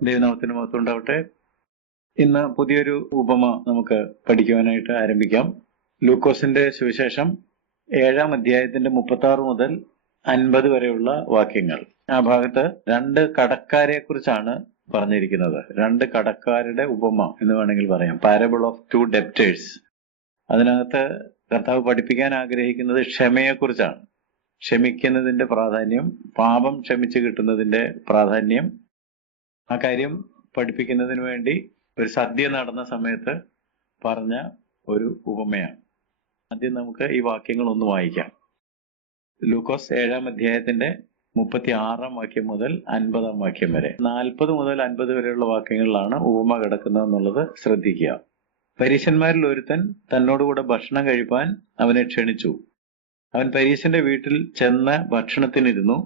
ദൈവനാമത്തിന് മഹത്വം ഉണ്ടാവട്ടെ. ഇന്ന് പുതിയൊരു ഉപമ നമുക്ക് പഠിക്കുവാനായിട്ട് ആരംഭിക്കാം. ലൂക്കോസിന്റെ സുവിശേഷം 7-ാം അധ്യായത്തിന്റെ 36 മുതൽ 50 വരെയുള്ള വാക്യങ്ങൾ. ആ ഭാഗത്ത് 2 കടക്കാരെ കുറിച്ചാണ് പറഞ്ഞിരിക്കുന്നത്. 2 കടക്കാരുടെ ഉപമ എന്ന് വേണമെങ്കിൽ പറയാം. Parable of 2 debtors. അതിനകത്ത് കർത്താവ് പഠിപ്പിക്കാൻ ആഗ്രഹിക്കുന്നത് ക്ഷമയെക്കുറിച്ചാണ്. ക്ഷമിക്കുന്നതിന്റെ പ്രാധാന്യം, പാപം ക്ഷമിച്ചു കിട്ടുന്നതിന്റെ പ്രാധാന്യം, ആ കാര്യം പഠിപ്പിക്കുന്നതിന് വേണ്ടി ഒരു സദ്യ നടന്ന സമയത്ത് പറഞ്ഞ ഒരു ഉപമയാണ്. ആദ്യം നമുക്ക് ഈ വാക്യങ്ങൾ ഒന്ന് വായിക്കാം. ലൂക്കോസ് 7-ാം അധ്യായത്തിന്റെ 36-ാം വാക്യം മുതൽ 50-ാം വാക്യം വരെ. 40 മുതൽ 50 വരെയുള്ള വാക്യങ്ങളിലാണ് ഉപമ കിടക്കുന്നതെന്നുള്ളത് ശ്രദ്ധിക്കുക. പരീശന്മാരിൽ ഒരുത്തൻ തന്നോടുകൂടെ ഭക്ഷണം കഴിപ്പാൻ അവനെ ക്ഷണിച്ചു. അവൻ പരീശന്റെ വീട്ടിൽ ചെന്ന് ഭക്ഷണത്തിനിരുന്നു.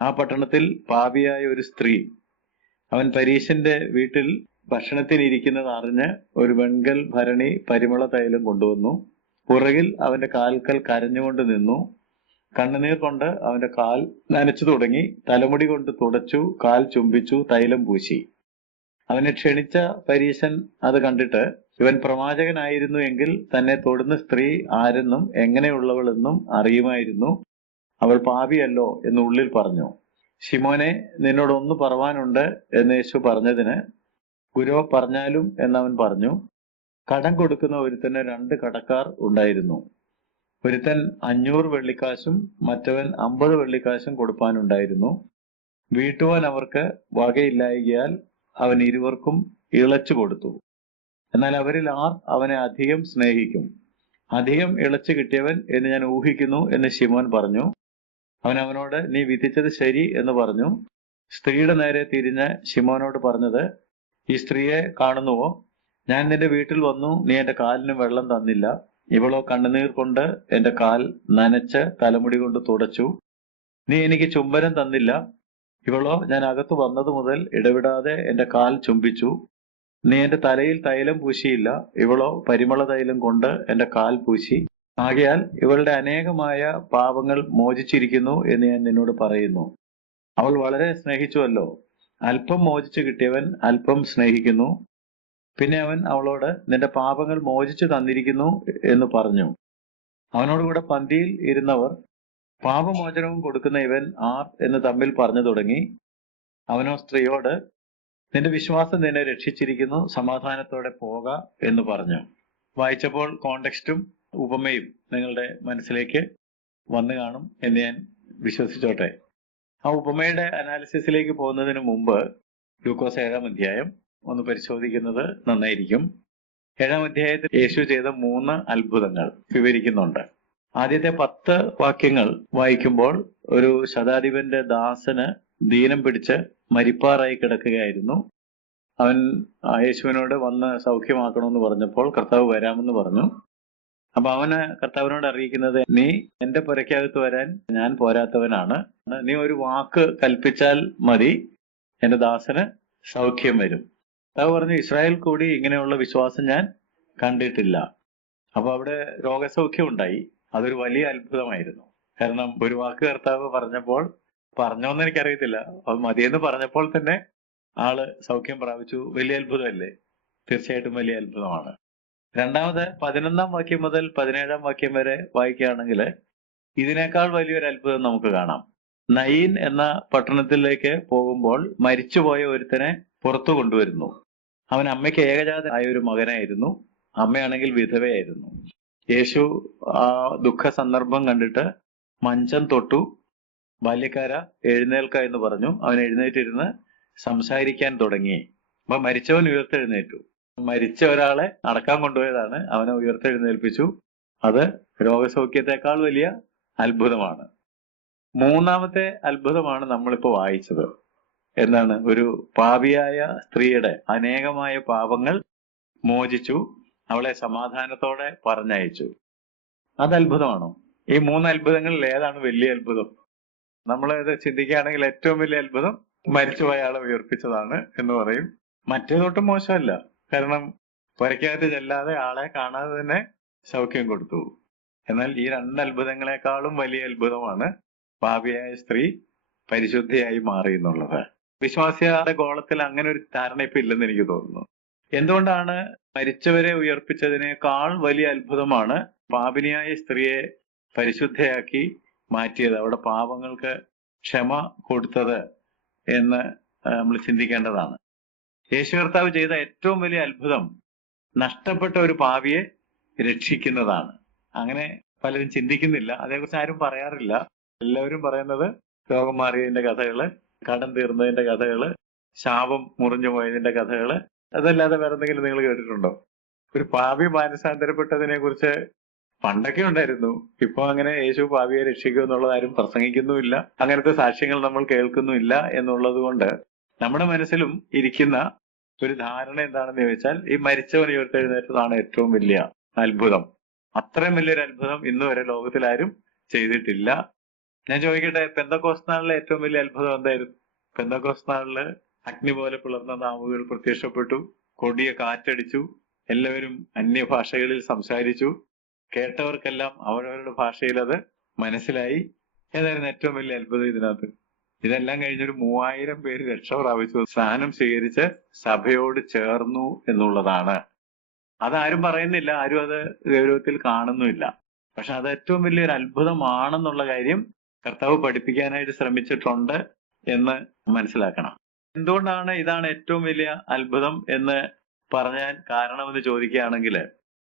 ആ പട്ടണത്തിൽ പാപിയായ ഒരു സ്ത്രീ അവൻ പരീശന്റെ വീട്ടിൽ ഭക്ഷണത്തിനിരിക്കുന്നത് അറിഞ്ഞ് ഒരു വെൺകൽ ഭരണി പരിമള തൈലം കൊണ്ടുവന്നു. പുറകിൽ അവന്റെ കാൽക്കൽ കരഞ്ഞുകൊണ്ട് നിന്നു. കണ്ണുനീർ കൊണ്ട് അവന്റെ കാൽ നനച്ചു തുടങ്ങി. തലമുടി കൊണ്ട് തുടച്ചു, കാൽ ചുംബിച്ചു, തൈലം പൂശി. അവനെ ക്ഷണിച്ച പരീശൻ അത് കണ്ടിട്ട്, ഇവൻ പ്രവാചകനായിരുന്നു എങ്കിൽ തന്നെ തൊടുന്ന സ്ത്രീ ആരെന്നും എങ്ങനെയുള്ളവളെന്നും അറിയുമായിരുന്നു. അവൾ പാപിയല്ലോ എന്ന് ഉള്ളിൽ പറഞ്ഞു. ശിമോനെ, നിന്നോടൊന്ന് പറവാനുണ്ട് എന്ന് യേശു പറഞ്ഞതിന്, ഗുരു പറഞ്ഞാലും എന്നവൻ പറഞ്ഞു. കടം കൊടുക്കുന്ന ഒരുത്തന് 2 കടക്കാർ ഉണ്ടായിരുന്നു. ഒരുത്തൻ 500 വെള്ളിക്കാശും മറ്റവൻ 50 വെള്ളിക്കാശും കൊടുപ്പാനുണ്ടായിരുന്നു. വീട്ടുവാൻ അവർക്ക് വകയില്ലായകയാൽ അവൻ ഇരുവർക്കും ഇളച്ചു കൊടുത്തു. എന്നാൽ അവരിൽ ആർ അവനെ അധികം സ്നേഹിക്കും? അധികം ഇളച്ചു കിട്ടിയവൻ എന്ന് ഞാൻ ഊഹിക്കുന്നു എന്ന് ശിമോൻ പറഞ്ഞു. അവൻ അവനോട്, നീ വിധിച്ചത് ശരി എന്ന് പറഞ്ഞു. സ്ത്രീയുടെ നേരെ തിരിഞ്ഞ് ശിമോനോട് പറഞ്ഞത്, ഈ സ്ത്രീയെ കാണുന്നുവോ? ഞാൻ നിന്റെ വീട്ടിൽ വന്നു, നീ എന്റെ കാലിന് വെള്ളം തന്നില്ല. ഇവളോ കണ്ണുനീർ കൊണ്ട് എന്റെ കാൽ നനച്ച് തലമുടി കൊണ്ട് തുടച്ചു. നീ എനിക്ക് ചുംബനം തന്നില്ല. ഇവളോ ഞാൻ അകത്തു വന്നത് മുതൽ ഇടവിടാതെ എന്റെ കാൽ ചുംബിച്ചു. നീ എന്റെ തലയിൽ തൈലം പൂശിയില്ല. ഇവളോ പരിമള തൈലം കൊണ്ട് എന്റെ കാൽ പൂശി. ആകയാൽ ഇവളുടെ അനേകമായ പാപങ്ങൾ മോചിച്ചിരിക്കുന്നു എന്ന് ഞാൻ നിന്നോട് പറയുന്നു. അവൾ വളരെ സ്നേഹിച്ചുവല്ലോ. അല്പം മോചിച്ചു കിട്ടിയവൻ അല്പം സ്നേഹിക്കുന്നു. പിന്നെ അവൻ അവളോട്, നിന്റെ പാപങ്ങൾ മോചിച്ചു തന്നിരിക്കുന്നു എന്ന് പറഞ്ഞു. അവനോടുകൂടെ പന്തിയിൽ ഇരുന്നവർ, പാപമോചനവും കൊടുക്കുന്ന ഇവൻ ആർ എന്ന് തമ്മിൽ പറഞ്ഞു തുടങ്ങി. അവനോ സ്ത്രീയോട്, നിന്റെ വിശ്വാസം നിന്നെ രക്ഷിച്ചിരിക്കുന്നു, സമാധാനത്തോടെ പോക എന്ന് പറഞ്ഞു. വായിച്ചപ്പോൾ കോണ്ടെക്സ്റ്റും ഉപമയും നിങ്ങളുടെ മനസ്സിലേക്ക് വന്നു കാണും എന്ന് ഞാൻ വിശ്വസിച്ചോട്ടെ. ആ ഉപമയുടെ അനാലിസിസിലേക്ക് പോകുന്നതിന് മുമ്പ് ലൂക്കോസ് 7-ാം അധ്യായം ഒന്ന് പരിശോധിക്കുന്നത് നന്നായിരിക്കും. 7-ാം അധ്യായത്തിൽ യേശു ചെയ്ത 3 അത്ഭുതങ്ങൾ വിവരിക്കുന്നുണ്ട്. ആദ്യത്തെ 10 വാക്യങ്ങൾ വായിക്കുമ്പോൾ ഒരു ശതാധിപന്റെ ദാസന് ദീനം പിടിച്ച് മരിപ്പാറായി കിടക്കുകയായിരുന്നു. അവൻ യേശുവിനോട് വന്ന് സൗഖ്യമാക്കണമെന്ന് പറഞ്ഞപ്പോൾ കർത്താവ് വരാമെന്ന് പറഞ്ഞു. അപ്പൊ അവന് കർത്താവിനോട് അറിയിക്കുന്നത്, നീ എന്റെ പുരയ്ക്കകത്ത് വരാൻ ഞാൻ പോരാത്തവനാണ്. നീ ഒരു വാക്ക് കൽപ്പിച്ചാൽ മതി, എന്റെ ദാസന് സൗഖ്യം വരും. കർത്താവ് പറഞ്ഞു, ഇസ്രായേൽ കൂടി ഇങ്ങനെയുള്ള വിശ്വാസം ഞാൻ കണ്ടിട്ടില്ല. അപ്പൊ അവിടെ രോഗസൗഖ്യം ഉണ്ടായി. അതൊരു വലിയ അത്ഭുതമായിരുന്നു. കാരണം ഒരു വാക്ക് കർത്താവ് പറഞ്ഞോന്ന് എനിക്കറിയത്തില്ല, അത് മതിയെന്ന് പറഞ്ഞപ്പോൾ തന്നെ ആള് സൗഖ്യം പ്രാപിച്ചു. വലിയ അത്ഭുതമല്ലേ? തീർച്ചയായിട്ടും വലിയ അത്ഭുതമാണ്. രണ്ടാമത് 11-ാം വാക്യം മുതൽ 17-ാം വാക്യം വരെ വായിക്കുകയാണെങ്കിൽ ഇതിനേക്കാൾ വലിയൊരു അത്ഭുതം നമുക്ക് കാണാം. നയീൻ എന്ന പട്ടണത്തിലേക്ക് പോകുമ്പോൾ മരിച്ചുപോയ ഒരുത്തനെ പുറത്തു കൊണ്ടുവരുന്നു. അവൻ അമ്മയ്ക്ക് ഏകജാതനായ ഒരു മകനായിരുന്നു. അമ്മയാണെങ്കിൽ വിധവയായിരുന്നു. യേശു ആ ദുഃഖ സന്ദർഭം കണ്ടിട്ട് മഞ്ചം തൊട്ടു. ബാല്യക്കാര എഴുന്നേൽക്ക എന്ന് പറഞ്ഞു. അവൻ എഴുന്നേറ്റിരുന്ന് സംസാരിക്കാൻ തുടങ്ങി. അപ്പൊ മരിച്ചവൻ ഉയർത്തെഴുന്നേറ്റു. മരിച്ച ഒരാളെ അടക്കാൻ കൊണ്ടുപോയതാണ്, അവനെ ഉയർത്തെഴുന്നേൽപ്പിച്ചു. അത് രോഗസൗഖ്യത്തെക്കാൾ വലിയ അത്ഭുതമാണ്. മൂന്നാമത്തെ അത്ഭുതമാണ് നമ്മളിപ്പോ വായിച്ചത്. എന്താണ്? ഒരു പാപിയായ സ്ത്രീയുടെ അനേകമായ പാപങ്ങൾ മോചിച്ചു, അവളെ സമാധാനത്തോടെ പറഞ്ഞയച്ചു. അത് അത്ഭുതമാണോ? ഈ 3 അത്ഭുതങ്ങളിൽ ഏതാണ് വലിയ അത്ഭുതം? നമ്മളത് ചിന്തിക്കുകയാണെങ്കിൽ ഏറ്റവും വലിയ അത്ഭുതം മരിച്ചുപോയ ആളെ ഉയർപ്പിച്ചതാണ് എന്ന് പറയും. മറ്റേതൊട്ടും മോശമല്ല. കാരണം പുരയ്ക്കകത്ത് ചെല്ലാതെ ആളെ കാണാതെ തന്നെ സൗഖ്യം കൊടുത്തു. എന്നാൽ ഈ 2 അത്ഭുതങ്ങളെക്കാളും വലിയ അത്ഭുതമാണ് പാപിയായ സ്ത്രീ പരിശുദ്ധിയായി മാറി എന്നുള്ളത്. വിശ്വാസിയുടെ ഗോളത്തിൽ അങ്ങനെ ഒരു ധാരണ ഇപ്പൊ ഇല്ലെന്ന് എനിക്ക് തോന്നുന്നു. എന്തുകൊണ്ടാണ് മരിച്ചവരെ ഉയർപ്പിച്ചതിനേക്കാൾ വലിയ അത്ഭുതമാണ് പാപിനിയായ സ്ത്രീയെ പരിശുദ്ധയാക്കി മാറ്റിയത്, അവിടെ പാപങ്ങൾക്ക് ക്ഷമ കൊടുത്തത് എന്ന് നമ്മൾ ചിന്തിക്കേണ്ടതാണ്. യേശു കർത്താവ് ചെയ്ത ഏറ്റവും വലിയ അത്ഭുതം നഷ്ടപ്പെട്ട ഒരു പാപിയെ രക്ഷിക്കുന്നതാണ്. അങ്ങനെ പലരും ചിന്തിക്കുന്നില്ല, അതേക്കുറിച്ച് ആരും പറയാറില്ല. എല്ലാവരും പറയുന്നത് രോഗം മാറിയതിന്റെ കഥകള്, കടം തീർന്നതിന്റെ കഥകള്, ശാപം മുറിഞ്ഞു പോയതിന്റെ കഥകള്. അതല്ലാതെ വേറെ എന്തെങ്കിലും നിങ്ങൾ കേട്ടിട്ടുണ്ടോ? ഒരു പാപി മാനസാന്തരപ്പെട്ടതിനെ കുറിച്ച് പണ്ടൊക്കെ ഉണ്ടായിരുന്നു. ഇപ്പൊ അങ്ങനെ യേശു പാപിയെ രക്ഷിക്കും എന്നുള്ളത് ആരും പ്രസംഗിക്കുന്നുമില്ല, അങ്ങനത്തെ സാക്ഷ്യങ്ങൾ നമ്മൾ കേൾക്കുന്നുമില്ല. എന്നുള്ളത് കൊണ്ട് നമ്മുടെ മനസ്സിലും ഇരിക്കുന്ന ഒരു ധാരണ എന്താണെന്ന് ചോദിച്ചാൽ, ഈ മരിച്ചവൻ ഉയർത്തെഴുന്നേറ്റതാണ് ഏറ്റവും വലിയ അത്ഭുതം. അത്രയും വലിയൊരു അത്ഭുതം ഇന്ന് വരെ ലോകത്തിൽ ആരും ചെയ്തിട്ടില്ല. ഞാൻ ചോദിക്കട്ടെ, പെന്തക്കോസ്ത് നാളിലെ ഏറ്റവും വലിയ അത്ഭുതം എന്തായിരുന്നു? പെന്തക്കോസ്ത് നാളില് അഗ്നി പോലെ പിളർന്ന നാവുകൾ പ്രത്യക്ഷപ്പെട്ടു, കൊടിയ കാറ്റടിച്ചു, എല്ലാവരും അന്യഭാഷകളിൽ സംസാരിച്ചു, കേട്ടവർക്കെല്ലാം അവരവരുടെ ഭാഷയിൽ അത് മനസ്സിലായി. ഏതായിരുന്നു ഏറ്റവും വലിയ അത്ഭുതം ഇതിനകത്ത്? ഇതെല്ലാം കഴിഞ്ഞൊരു 3000 പേര് രക്ഷ പ്രാപിച്ചു, സ്നാനം സ്വീകരിച്ച് സഭയോട് ചേർന്നു എന്നുള്ളതാണ്. അതാരും പറയുന്നില്ല, ആരും അത് ഗൗരവത്തിൽ കാണുന്നുമില്ല. പക്ഷെ അത് ഏറ്റവും വലിയൊരു അത്ഭുതമാണെന്നുള്ള കാര്യം കർത്താവ് പഠിപ്പിക്കാനായിട്ട് ശ്രമിച്ചിട്ടുണ്ട് എന്ന് മനസ്സിലാക്കണം. എന്തുകൊണ്ടാണ് ഇതാണ് ഏറ്റവും വലിയ അത്ഭുതം എന്ന് പറയാൻ കാരണമെന്ന് ചോദിക്കുകയാണെങ്കിൽ,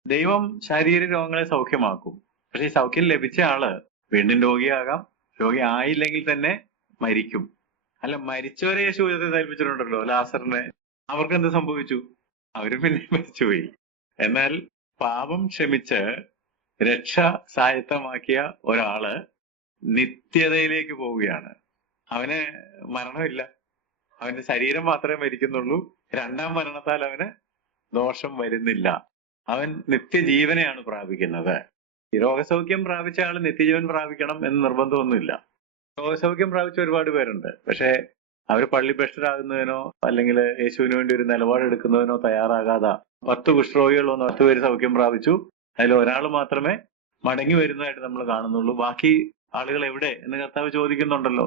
ദൈവം ശാരീരിക രോഗങ്ങളെ സൗഖ്യമാക്കും. പക്ഷെ ഈ സൗഖ്യം ലഭിച്ച ആള് വീണ്ടും രോഗിയാകാം, രോഗി ആയില്ലെങ്കിൽ തന്നെ മരിക്കും. അല്ല, മരിച്ചവരെ യേശു ഉയർത്തെഴുന്നേൽപ്പിച്ചിട്ടുണ്ടല്ലോ, ലാസറിനെ. അവർക്ക് എന്ത് സംഭവിച്ചു? അവര് പിന്നെ മരിച്ചുപോയി. എന്നാൽ പാപം ക്ഷമിച്ച് രക്ഷ സായത്തമാക്കിയ ഒരാള് നിത്യതയിലേക്ക് പോവുകയാണ്. അവന് മരണമില്ല, അവന്റെ ശരീരം മാത്രമേ മരിക്കുന്നുള്ളൂ. രണ്ടാം മരണത്താൽ അവന് ദോഷം വരുന്നില്ല. അവൻ നിത്യജീവനെയാണ് പ്രാപിക്കുന്നത്. ഈ രോഗസൗഖ്യം പ്രാപിച്ച ആള് നിത്യജീവൻ പ്രാപിക്കണം എന്ന് നിർബന്ധമൊന്നുമില്ല. രോഗസൗഖ്യം പ്രാപിച്ച ഒരുപാട് പേരുണ്ട്. പക്ഷെ അവർ പള്ളിഭ്രഷ്ടരാകുന്നതിനോ അല്ലെങ്കിൽ യേശുവിന് വേണ്ടി ഒരു നിലപാടെടുക്കുന്നതിനോ തയ്യാറാകാതെ 10 കുഷ്ഠരോഗികൾ വന്ന് 10 പേര് സൗഖ്യം പ്രാപിച്ചു, അതിൽ ഒരാൾ മാത്രമേ മടങ്ങി വരുന്നതായിട്ട് നമ്മൾ കാണുന്നുള്ളൂ. ബാക്കി ആളുകൾ എവിടെ എന്ന് കർത്താവ് ചോദിക്കുന്നുണ്ടല്ലോ.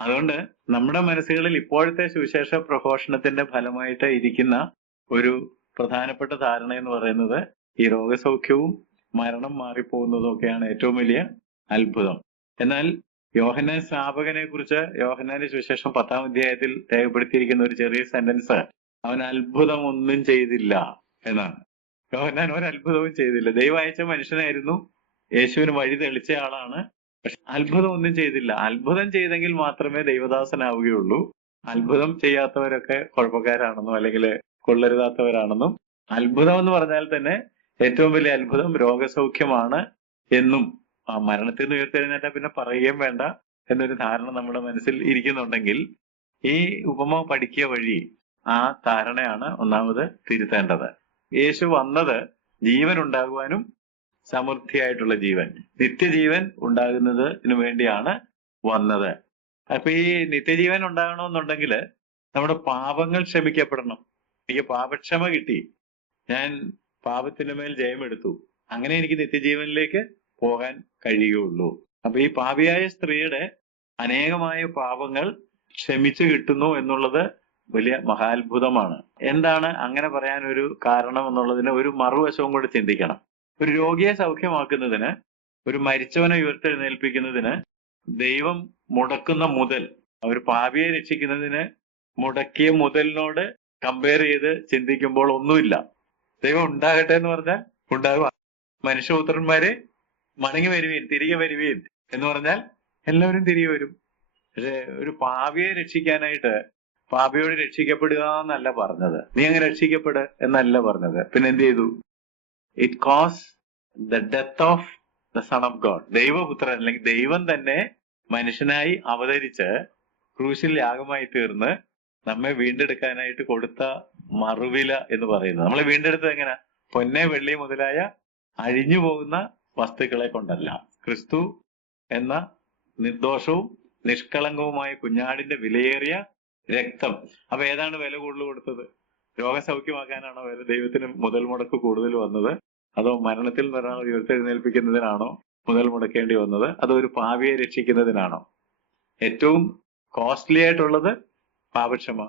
അതുകൊണ്ട് നമ്മുടെ മനസ്സുകളിൽ ഇപ്പോഴത്തെ സുവിശേഷ പ്രഘോഷണത്തിന്റെ ഫലമായിട്ട് ഇരിക്കുന്ന ഒരു പ്രധാനപ്പെട്ട ധാരണ എന്ന് പറയുന്നത് ഈ രോഗസൗഖ്യവും മരണം മാറിപ്പോകുന്നതും ഒക്കെയാണ് ഏറ്റവും വലിയ അത്ഭുതം. എന്നാൽ യോഹന്നാൻ സ്നാപകനെ കുറിച്ച് യോഹന്നാന്റെ സുവിശേഷം 10-ാം അധ്യായത്തിൽ രേഖപ്പെടുത്തിയിരിക്കുന്ന ഒരു ചെറിയ സെന്റൻസ്, അവൻ അത്ഭുതം ഒന്നും ചെയ്തില്ല എന്നാണ്. യോഹന്നാൻ ഒരു അത്ഭുതവും ചെയ്തില്ല. ദൈവം അയച്ച മനുഷ്യനായിരുന്നു, യേശുവിന് വഴി തെളിച്ച ആളാണ്. പക്ഷെ അത്ഭുതം ഒന്നും ചെയ്തില്ല. അത്ഭുതം ചെയ്തെങ്കിൽ മാത്രമേ ദൈവദാസനാവുകയുള്ളൂ. അത്ഭുതം ചെയ്യാത്തവരൊക്കെ കുഴപ്പക്കാരാണെന്നും അല്ലെങ്കിൽ കൊള്ളരുതാത്തവരാണെന്നും, അത്ഭുതം എന്ന് പറഞ്ഞാൽ തന്നെ ഏറ്റവും വലിയ അത്ഭുതം രോഗസൗഖ്യമാണ് എന്നും മരണത്തിൽ നിന്ന് ഉയർത്തെഴുന്നേറ്റാൽ പിന്നെ പറയുകയും വേണ്ട എന്നൊരു ധാരണ നമ്മുടെ മനസ്സിൽ ഇരിക്കുന്നുണ്ടെങ്കിൽ, ഈ ഉപമ പഠിക്കുക വഴി ആ ധാരണയാണ് ഒന്നാമത് തിരുത്തേണ്ടത്. യേശു വന്നത് ജീവൻ ഉണ്ടാകുവാനും സമൃദ്ധിയായിട്ടുള്ള ജീവൻ, നിത്യജീവൻ ഉണ്ടാകുന്നതിനു വേണ്ടിയാണ് വന്നത്. അപ്പൊ ഈ നിത്യജീവൻ ഉണ്ടാകണമെന്നുണ്ടെങ്കിൽ നമ്മുടെ പാപങ്ങൾ ക്ഷമിക്കപ്പെടണം. എനിക്ക് പാപക്ഷമ കിട്ടി, ഞാൻ പാപത്തിന് മേൽ ജയമെടുത്തു, അങ്ങനെ എനിക്ക് നിത്യജീവനിലേക്ക് പോകാൻ കഴിയുകയുള്ളൂ. അപ്പൊ ഈ പാപിയായ സ്ത്രീയുടെ അനേകമായ പാപങ്ങൾ ക്ഷമിച്ചു കിട്ടുന്നു എന്നുള്ളത് വലിയ മഹാത്ഭുതമാണ്. എന്താണ് അങ്ങനെ പറയാൻ ഒരു കാരണം എന്നുള്ളതിന് ഒരു മറുവശവും കൂടെ ചിന്തിക്കണം. ഒരു രോഗിയെ സൗഖ്യമാക്കുന്നതിന്, ഒരു മരിച്ചവനെ ഉയർത്തെഴുന്നേൽപ്പിക്കുന്നതിന് ദൈവം മുടക്കുന്ന മുതൽ, ഒരു പാപിയെ രക്ഷിക്കുന്നതിന് മുടക്കിയ മുതലിനോട് കമ്പയർ ചെയ്ത് ചിന്തിക്കുമ്പോൾ ഒന്നുമില്ല. ദൈവം ഉണ്ടാകട്ടെ എന്ന് പറഞ്ഞാൽ ഉണ്ടാകുക. മനുഷ്യപുത്രന്മാരെ മടങ്ങി വരുവീൻ, തിരികെ വരുവീൻ എന്ന് പറഞ്ഞാൽ എല്ലാവരും തിരികെ വരും. പക്ഷെ ഒരു പാപിയെ രക്ഷിക്കാനായിട്ട് പാപിയോട് രക്ഷിക്കപ്പെടുക എന്നല്ല പറഞ്ഞത്, നീ അങ്ങ് രക്ഷിക്കപ്പെട് എന്നല്ല പറഞ്ഞത്. പിന്നെ എന്ത് ചെയ്തു? It cause the death of the son of God. ദൈവപുത്രൻ അല്ലെങ്കിൽ ദൈവം തന്നെ മനുഷ്യനായി അവതരിച്ച് ക്രൂശിൽ യാഗമായി തീർന്ന് നമ്മെ വീണ്ടെടുക്കാനായിട്ട് കൊടുത്ത മറുവില എന്ന് പറയുന്നത്. നമ്മളെ വീണ്ടെടുത്തത് എങ്ങനെ? പൊന്നെ വെള്ളി മുതലായ അഴിഞ്ഞു പോകുന്ന വസ്തുക്കളെ കൊണ്ടല്ല, ക്രിസ്തു എന്ന നിർദോഷവും നിഷ്കളങ്കവുമായ കുഞ്ഞാടിന്റെ വിലയേറിയ രക്തം. അപ്പൊ ഏതാണ് വില കൂടുതൽ കൊടുത്തത്? രോഗസൗഖ്യമാക്കാനാണോ ദൈവത്തിന് മുതൽ മുടക്ക് കൂടുതൽ വന്നത്? അതോ മരണത്തിൽ നിന്നൊരാൾ ഉയർത്തെഴുന്നേൽപ്പിക്കുന്നതിനാണോ മുതൽ മുടക്കേണ്ടി വന്നത്? അതോ ഒരു പാപിയെ രക്ഷിക്കുന്നതിനാണോ? ഏറ്റവും കോസ്റ്റ്ലി ആയിട്ടുള്ളത് പാപക്ഷമ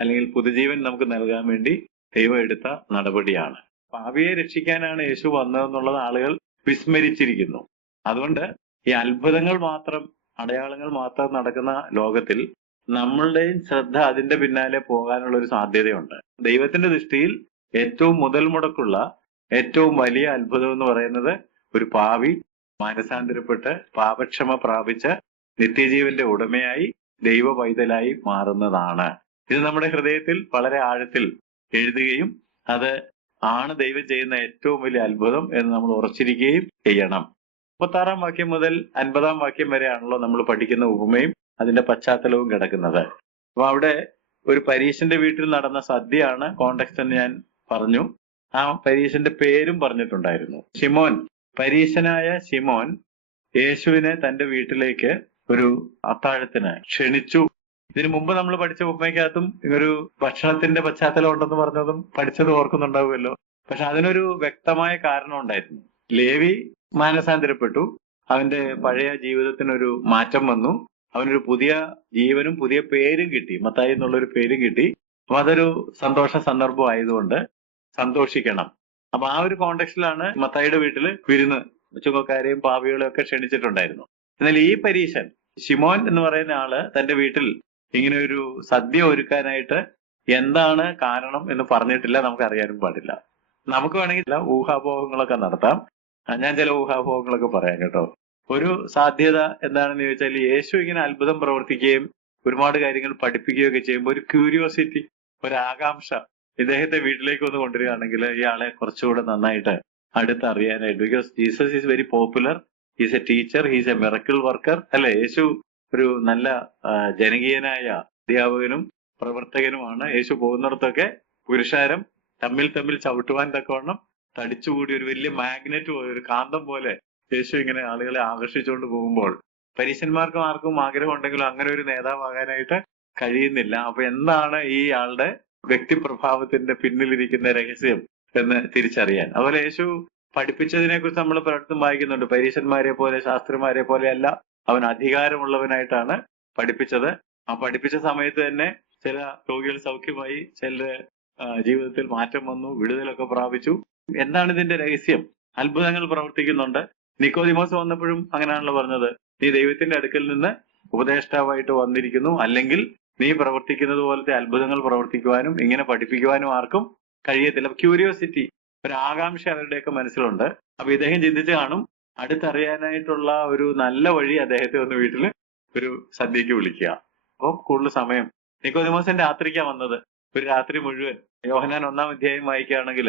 അല്ലെങ്കിൽ പുതുജീവൻ നമുക്ക് നൽകാൻ വേണ്ടി ദൈവം എടുത്ത നടപടിയാണ്. പാപിയെ രക്ഷിക്കാനാണ് യേശു വന്നതെന്നുള്ളത് ആളുകൾ വിസ്മരിച്ചിരിക്കുന്നു. അതുകൊണ്ട് ഈ അത്ഭുതങ്ങൾ മാത്രം, അടയാളങ്ങൾ മാത്രം നടക്കുന്ന ലോകത്തിൽ നമ്മളുടെയും ശ്രദ്ധ അതിന്റെ പിന്നാലെ പോകാനുള്ള ഒരു സാധ്യതയുണ്ട്. ദൈവത്തിന്റെ ദൃഷ്ടിയിൽ ഏറ്റവും മുതൽ മുടക്കുള്ള ഏറ്റവും വലിയ അത്ഭുതം എന്ന് പറയുന്നത് ഒരു പാവി മാനസാന്തരപ്പെട്ട് പാപക്ഷമ പ്രാപിച്ച് നിത്യജീവന്റെ ഉടമയായി ദൈവ പൈതലായി മാറുന്നതാണ്. ഇത് നമ്മുടെ ഹൃദയത്തിൽ വളരെ ആഴത്തിൽ എഴുതുകയും അത് ആണ് ദൈവം ചെയ്യുന്ന ഏറ്റവും വലിയ അത്ഭുതം എന്ന് നമ്മൾ ഉറച്ചിരിക്കുകയും ചെയ്യണം. 36-ാം വാക്യം മുതൽ 50-ാം വാക്യം വരെയാണല്ലോ നമ്മൾ പഠിക്കുന്ന ഉപമയും അതിന്റെ പശ്ചാത്തലവും കിടക്കുന്നത്. അപ്പൊ അവിടെ ഒരു പരീശന്റെ വീട്ടിൽ നടന്ന സദ്യയാണ് കോണ്ടെക്സ്റ്റ് എന്ന് ഞാൻ പറഞ്ഞു. ആ പരീശന്റെ പേരും പറഞ്ഞിട്ടുണ്ടായിരുന്നു. ശിമോൻ, പരീശനായ ശിമോൻ യേശുവിനെ തന്റെ വീട്ടിലേക്ക് ഒരു അത്താഴത്തിന് ക്ഷണിച്ചു. ഇതിനു മുമ്പ് നമ്മൾ പഠിച്ച ഉപമയ്ക്കകത്തും ഒരു ഭക്ഷണത്തിന്റെ പശ്ചാത്തലം ഉണ്ടെന്ന് പറഞ്ഞതും പഠിച്ചത് ഓർക്കുന്നുണ്ടാവുമല്ലോ. പക്ഷെ അതിനൊരു വ്യക്തമായ കാരണം ഉണ്ടായിരുന്നു. ലേവി മാനസാന്തരപ്പെട്ടു, അവന്റെ പഴയ ജീവിതത്തിനൊരു മാറ്റം വന്നു, അവനൊരു പുതിയ ജീവനും പുതിയ പേരും കിട്ടി, മത്തായി എന്നുള്ളൊരു പേരും കിട്ടി. അപ്പൊ അതൊരു സന്തോഷ സന്ദർഭം ആയതുകൊണ്ട് സന്തോഷിക്കണം. അപ്പൊ ആ ഒരു കോണ്ടെക്സ്റ്റിലാണ് മത്തായിയുടെ വീട്ടില് വിരുന്ന് ചുങ്കക്കാരെയും പാപികളെയും ഒക്കെ ക്ഷണിച്ചിട്ടുണ്ടായിരുന്നു. എന്നാൽ ഈ പരീശൻ ശിമോൻ എന്ന് പറയുന്ന ആള് തന്റെ വീട്ടിൽ ഇങ്ങനെ ഒരു സദ്യ ഒരുക്കാനായിട്ട് എന്താണ് കാരണം എന്ന് പറഞ്ഞിട്ടില്ല, നമുക്ക് അറിയാനും പാടില്ല. നമുക്ക് വേണമെങ്കിൽ ഊഹാപോഹങ്ങളൊക്കെ നടത്താം. ഞാൻ ചില ഊഹാപോഹങ്ങളൊക്കെ പറയാം കേട്ടോ. ഒരു സാധ്യത എന്താണെന്ന് ചോദിച്ചാൽ, യേശു ഇങ്ങനെ അത്ഭുതം പ്രവർത്തിക്കുകയും ഒരുപാട് കാര്യങ്ങൾ പഠിപ്പിക്കുകയൊക്കെ ചെയ്യുമ്പോൾ ഒരു ക്യൂരിയോസിറ്റി, ഒരു ആകാംക്ഷ ഇദ്ദേഹത്തെ വീട്ടിലേക്ക് ഒന്ന് കൊണ്ടുവരികയാണെങ്കിൽ ഇയാളെ കുറച്ചുകൂടെ നന്നായിട്ട് അടുത്തറിയാനായിട്ട്. Because Jesus is very popular, he's a teacher, he's a miracle worker, അല്ലെ? യേശു ഒരു നല്ല ജനകീയനായ അധ്യാപകനും പ്രവർത്തകനുമാണ്. യേശു പോകുന്നിടത്തൊക്കെ പുരുഷാരം തമ്മിൽ തമ്മിൽ ചവിട്ടുവാൻ തക്കവണ്ണം തടിച്ചുകൂടി ഒരു വലിയ മാഗ്നറ്റ് പോലെ, ഒരു കാന്തം പോലെ യേശു ഇങ്ങനെ ആളുകളെ ആകർഷിച്ചുകൊണ്ട് പോകുമ്പോൾ പരീശന്മാർക്കും ആർക്കും ആഗ്രഹം ഉണ്ടെങ്കിലും അങ്ങനെ ഒരു നേതാവാകാനായിട്ട് കഴിയുന്നില്ല. അപ്പൊ എന്താണ് ഈ ആളുടെ വ്യക്തിപ്രഭാവത്തിന്റെ പിന്നിലിരിക്കുന്ന രഹസ്യം എന്ന് തിരിച്ചറിയാൻ. അതുപോലെ യേശു പഠിപ്പിച്ചതിനെ കുറിച്ച് നമ്മൾ പലയിടത്തും വായിക്കുന്നുണ്ട്. പരീശന്മാരെ പോലെ ശാസ്ത്രിമാരെ പോലെയല്ല, അവൻ അധികാരമുള്ളവനായിട്ടാണ് പഠിപ്പിച്ചത്. ആ പഠിപ്പിച്ച സമയത്ത് തന്നെ ചില രോഗികൾ സൗഖ്യമായി, ചില ജീവിതത്തിൽ മാറ്റം വന്നു, വിടുതലൊക്കെ പ്രാപിച്ചു. എന്താണ് ഇതിന്റെ രഹസ്യം? അത്ഭുതങ്ങൾ പ്രവർത്തിക്കുന്നുണ്ട്. നിക്കോദിമോസ് വന്നപ്പോഴും അങ്ങനെയാണല്ലോ പറഞ്ഞത്, നീ ദൈവത്തിന്റെ അടുക്കൽ നിന്ന് ഉപദേഷ്ടാവായിട്ട് വന്നിരിക്കുന്നു, അല്ലെങ്കിൽ നീ പ്രവർത്തിക്കുന്നത് പോലത്തെ അത്ഭുതങ്ങൾ പ്രവർത്തിക്കുവാനും ഇങ്ങനെ പഠിപ്പിക്കുവാനും ആർക്കും കഴിയത്തില്ല. ക്യൂരിയോസിറ്റി, ഒരു ആകാംക്ഷ അവരുടെയൊക്കെ മനസ്സിലുണ്ട്. അപ്പൊ ഇദ്ദേഹം ചിന്തിച്ച് കാണും, അടുത്തറിയാനായിട്ടുള്ള ഒരു നല്ല വഴി അദ്ദേഹത്തെ ഒന്ന് വീട്ടിൽ ഒരു സദ്യക്ക് വിളിക്കുക. അപ്പോൾ കൂടുതൽ സമയം നിക്കോദിമോസിന്റെ രാത്രിക്കാ വന്നത്. ഒരു രാത്രി മുഴുവൻ. യോഹന്നാൻ 1-ാം അധ്യായം വായിക്കുകയാണെങ്കിൽ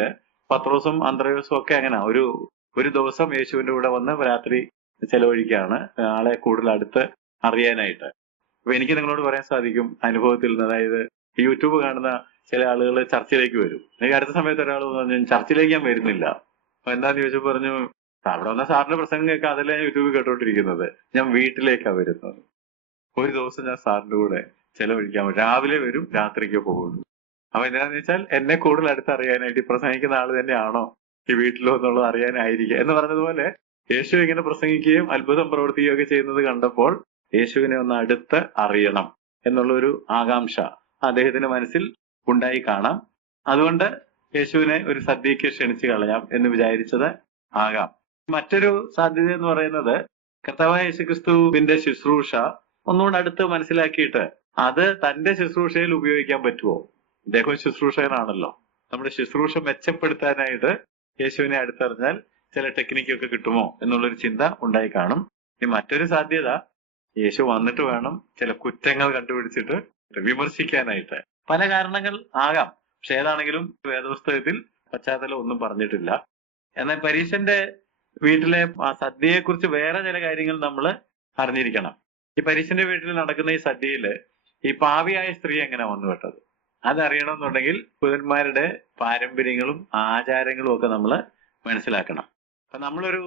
പത്രോസും അന്ത്രയോസും ഒക്കെ അങ്ങനെ ഒരു ദിവസം യേശുവിന്റെ കൂടെ വന്ന് രാത്രി ചെലവഴിക്കുകയാണ്, ആളെ കൂടുതൽ അടുത്ത് അറിയാനായിട്ട്. അപ്പൊ എനിക്ക് നിങ്ങളോട് പറയാൻ സാധിക്കും അനുഭവത്തിൽ നിന്ന്. അതായത് യൂട്യൂബ് കാണുന്ന ചില ആളുകൾ ചർച്ചിലേക്ക് വരും. എനിക്ക് അടുത്ത സമയത്ത് ഒരാൾ പറഞ്ഞു ചർച്ചിലേക്ക് ഞാൻ വരുന്നില്ല. അപ്പൊ എന്താന്ന് ചോദിച്ചപ്പോൾ പറഞ്ഞു, അവിടെ വന്ന സാറിന്റെ പ്രസംഗം കേൾക്കാം, അതല്ല ഞാൻ യൂട്യൂബിൽ കേട്ടോണ്ടിരിക്കുന്നത്, ഞാൻ വീട്ടിലേക്കാണ് വരുന്നത്. ഒരു ദിവസം ഞാൻ സാറിന്റെ കൂടെ ചെലവഴിക്കാൻ രാവിലെ വരും, രാത്രിക്ക് പോകുള്ളൂ. അപ്പൊ എന്താണെന്ന് വെച്ചാൽ എന്നെ കൂടുതൽ അടുത്തറിയാനായിട്ട് ഈ പ്രസംഗിക്കുന്ന ആള് തന്നെയാണോ ഈ വീട്ടിലോ എന്നുള്ളത് അറിയാനായിരിക്കുക എന്ന് പറഞ്ഞതുപോലെ യേശു ഇങ്ങനെ പ്രസംഗിക്കുകയും അത്ഭുതം പ്രവർത്തിക്കുകയും ഒക്കെ ചെയ്യുന്നത് കണ്ടപ്പോൾ യേശുവിനെ ഒന്ന് അടുത്ത് അറിയണം എന്നുള്ളൊരു ആകാംക്ഷ അദ്ദേഹത്തിന്റെ മനസ്സിൽ ഉണ്ടായി കാണാം. അതുകൊണ്ട് യേശുവിനെ ഒരു സദ്യക്ക് ക്ഷണിച്ചു കളയാം എന്ന് വിചാരിച്ചത് ആകാം. മറ്റൊരു സാധ്യത എന്ന് പറയുന്നത്, കർത്താവായ യേശുക്രിസ്തുവിന്റെ ശുശ്രൂഷ ഒന്നുകൂടെ അടുത്ത് മനസ്സിലാക്കിയിട്ട് അത് തന്റെ ശുശ്രൂഷയിൽ ഉപയോഗിക്കാൻ പറ്റുമോ? അദ്ദേഹം ശുശ്രൂഷകനാണല്ലോ. നമ്മുടെ ശുശ്രൂഷ മെച്ചപ്പെടുത്താനായിട്ട് യേശുവിനെ അടുത്തറിഞ്ഞാൽ ചില ടെക്നിക്കൊക്കെ കിട്ടുമോ എന്നുള്ളൊരു ചിന്ത ഉണ്ടായി കാണും. ഇനി മറ്റൊരു സാധ്യത, യേശു വന്നിട്ട് വേണം ചില കുറ്റങ്ങൾ കണ്ടുപിടിച്ചിട്ട് വിമർശിക്കാനായിട്ട്. പല കാരണങ്ങൾ ആകാം. പക്ഷെ ഏതാണെങ്കിലും വേദപുസ്തകത്തിൽ പശ്ചാത്തലം ഒന്നും പറഞ്ഞിട്ടില്ല. എന്നാൽ പരീശന്റെ വീട്ടിലെ ആ സദ്യയെ കുറിച്ച് വേറെ ചില കാര്യങ്ങൾ നമ്മൾ അറിഞ്ഞിരിക്കണം. ഈ പരീശന്റെ വീട്ടിൽ നടക്കുന്ന ഈ സദ്യയില് ഈ പാവിയായ സ്ത്രീ എങ്ങനെ വന്നു പെട്ടത് അതറിയണമെന്നുണ്ടെങ്കിൽ പുരുഷന്മാരുടെ പാരമ്പര്യങ്ങളും ആചാരങ്ങളും ഒക്കെ നമ്മൾ മനസ്സിലാക്കണം. അപ്പൊ നമ്മളൊരു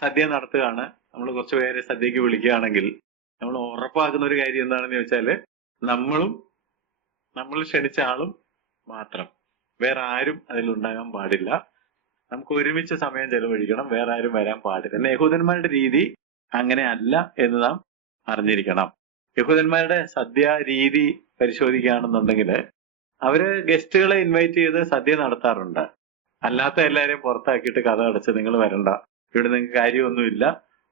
സദ്യ നടത്തുകയാണ്, നമ്മൾ കുറച്ച് പേരെ സദ്യക്ക് വിളിക്കുകയാണെങ്കിൽ നമ്മൾ ഉറപ്പാക്കുന്ന ഒരു കാര്യം എന്താണെന്ന് ചോദിച്ചാല് നമ്മൾ ക്ഷണിച്ച ആളും മാത്രം, വേറെ ആരും അതിലുണ്ടാകാൻ പാടില്ല. നമുക്ക് ഒരുമിച്ച് സമയം ചെലവഴിക്കണം, വേറെ ആരും വരാൻ പാടില്ല. എന്നാൽ യഹൂദന്മാരുടെ രീതി അങ്ങനെ അല്ല എന്ന് നാം അറിഞ്ഞിരിക്കണം. യഹൂദന്മാരുടെ സദ്യ രീതി പരിശോധിക്കുകയാണെന്നുണ്ടെങ്കിൽ അവര് ഗസ്റ്റുകളെ ഇൻവൈറ്റ് ചെയ്ത് സദ്യ നടത്താറുണ്ട്. അല്ലാത്ത എല്ലാവരെയും പുറത്താക്കിയിട്ട് കഥ അടച്ച് നിങ്ങൾ വരണ്ട, ഇവിടെ നിങ്ങൾക്ക് കാര്യമൊന്നുമില്ല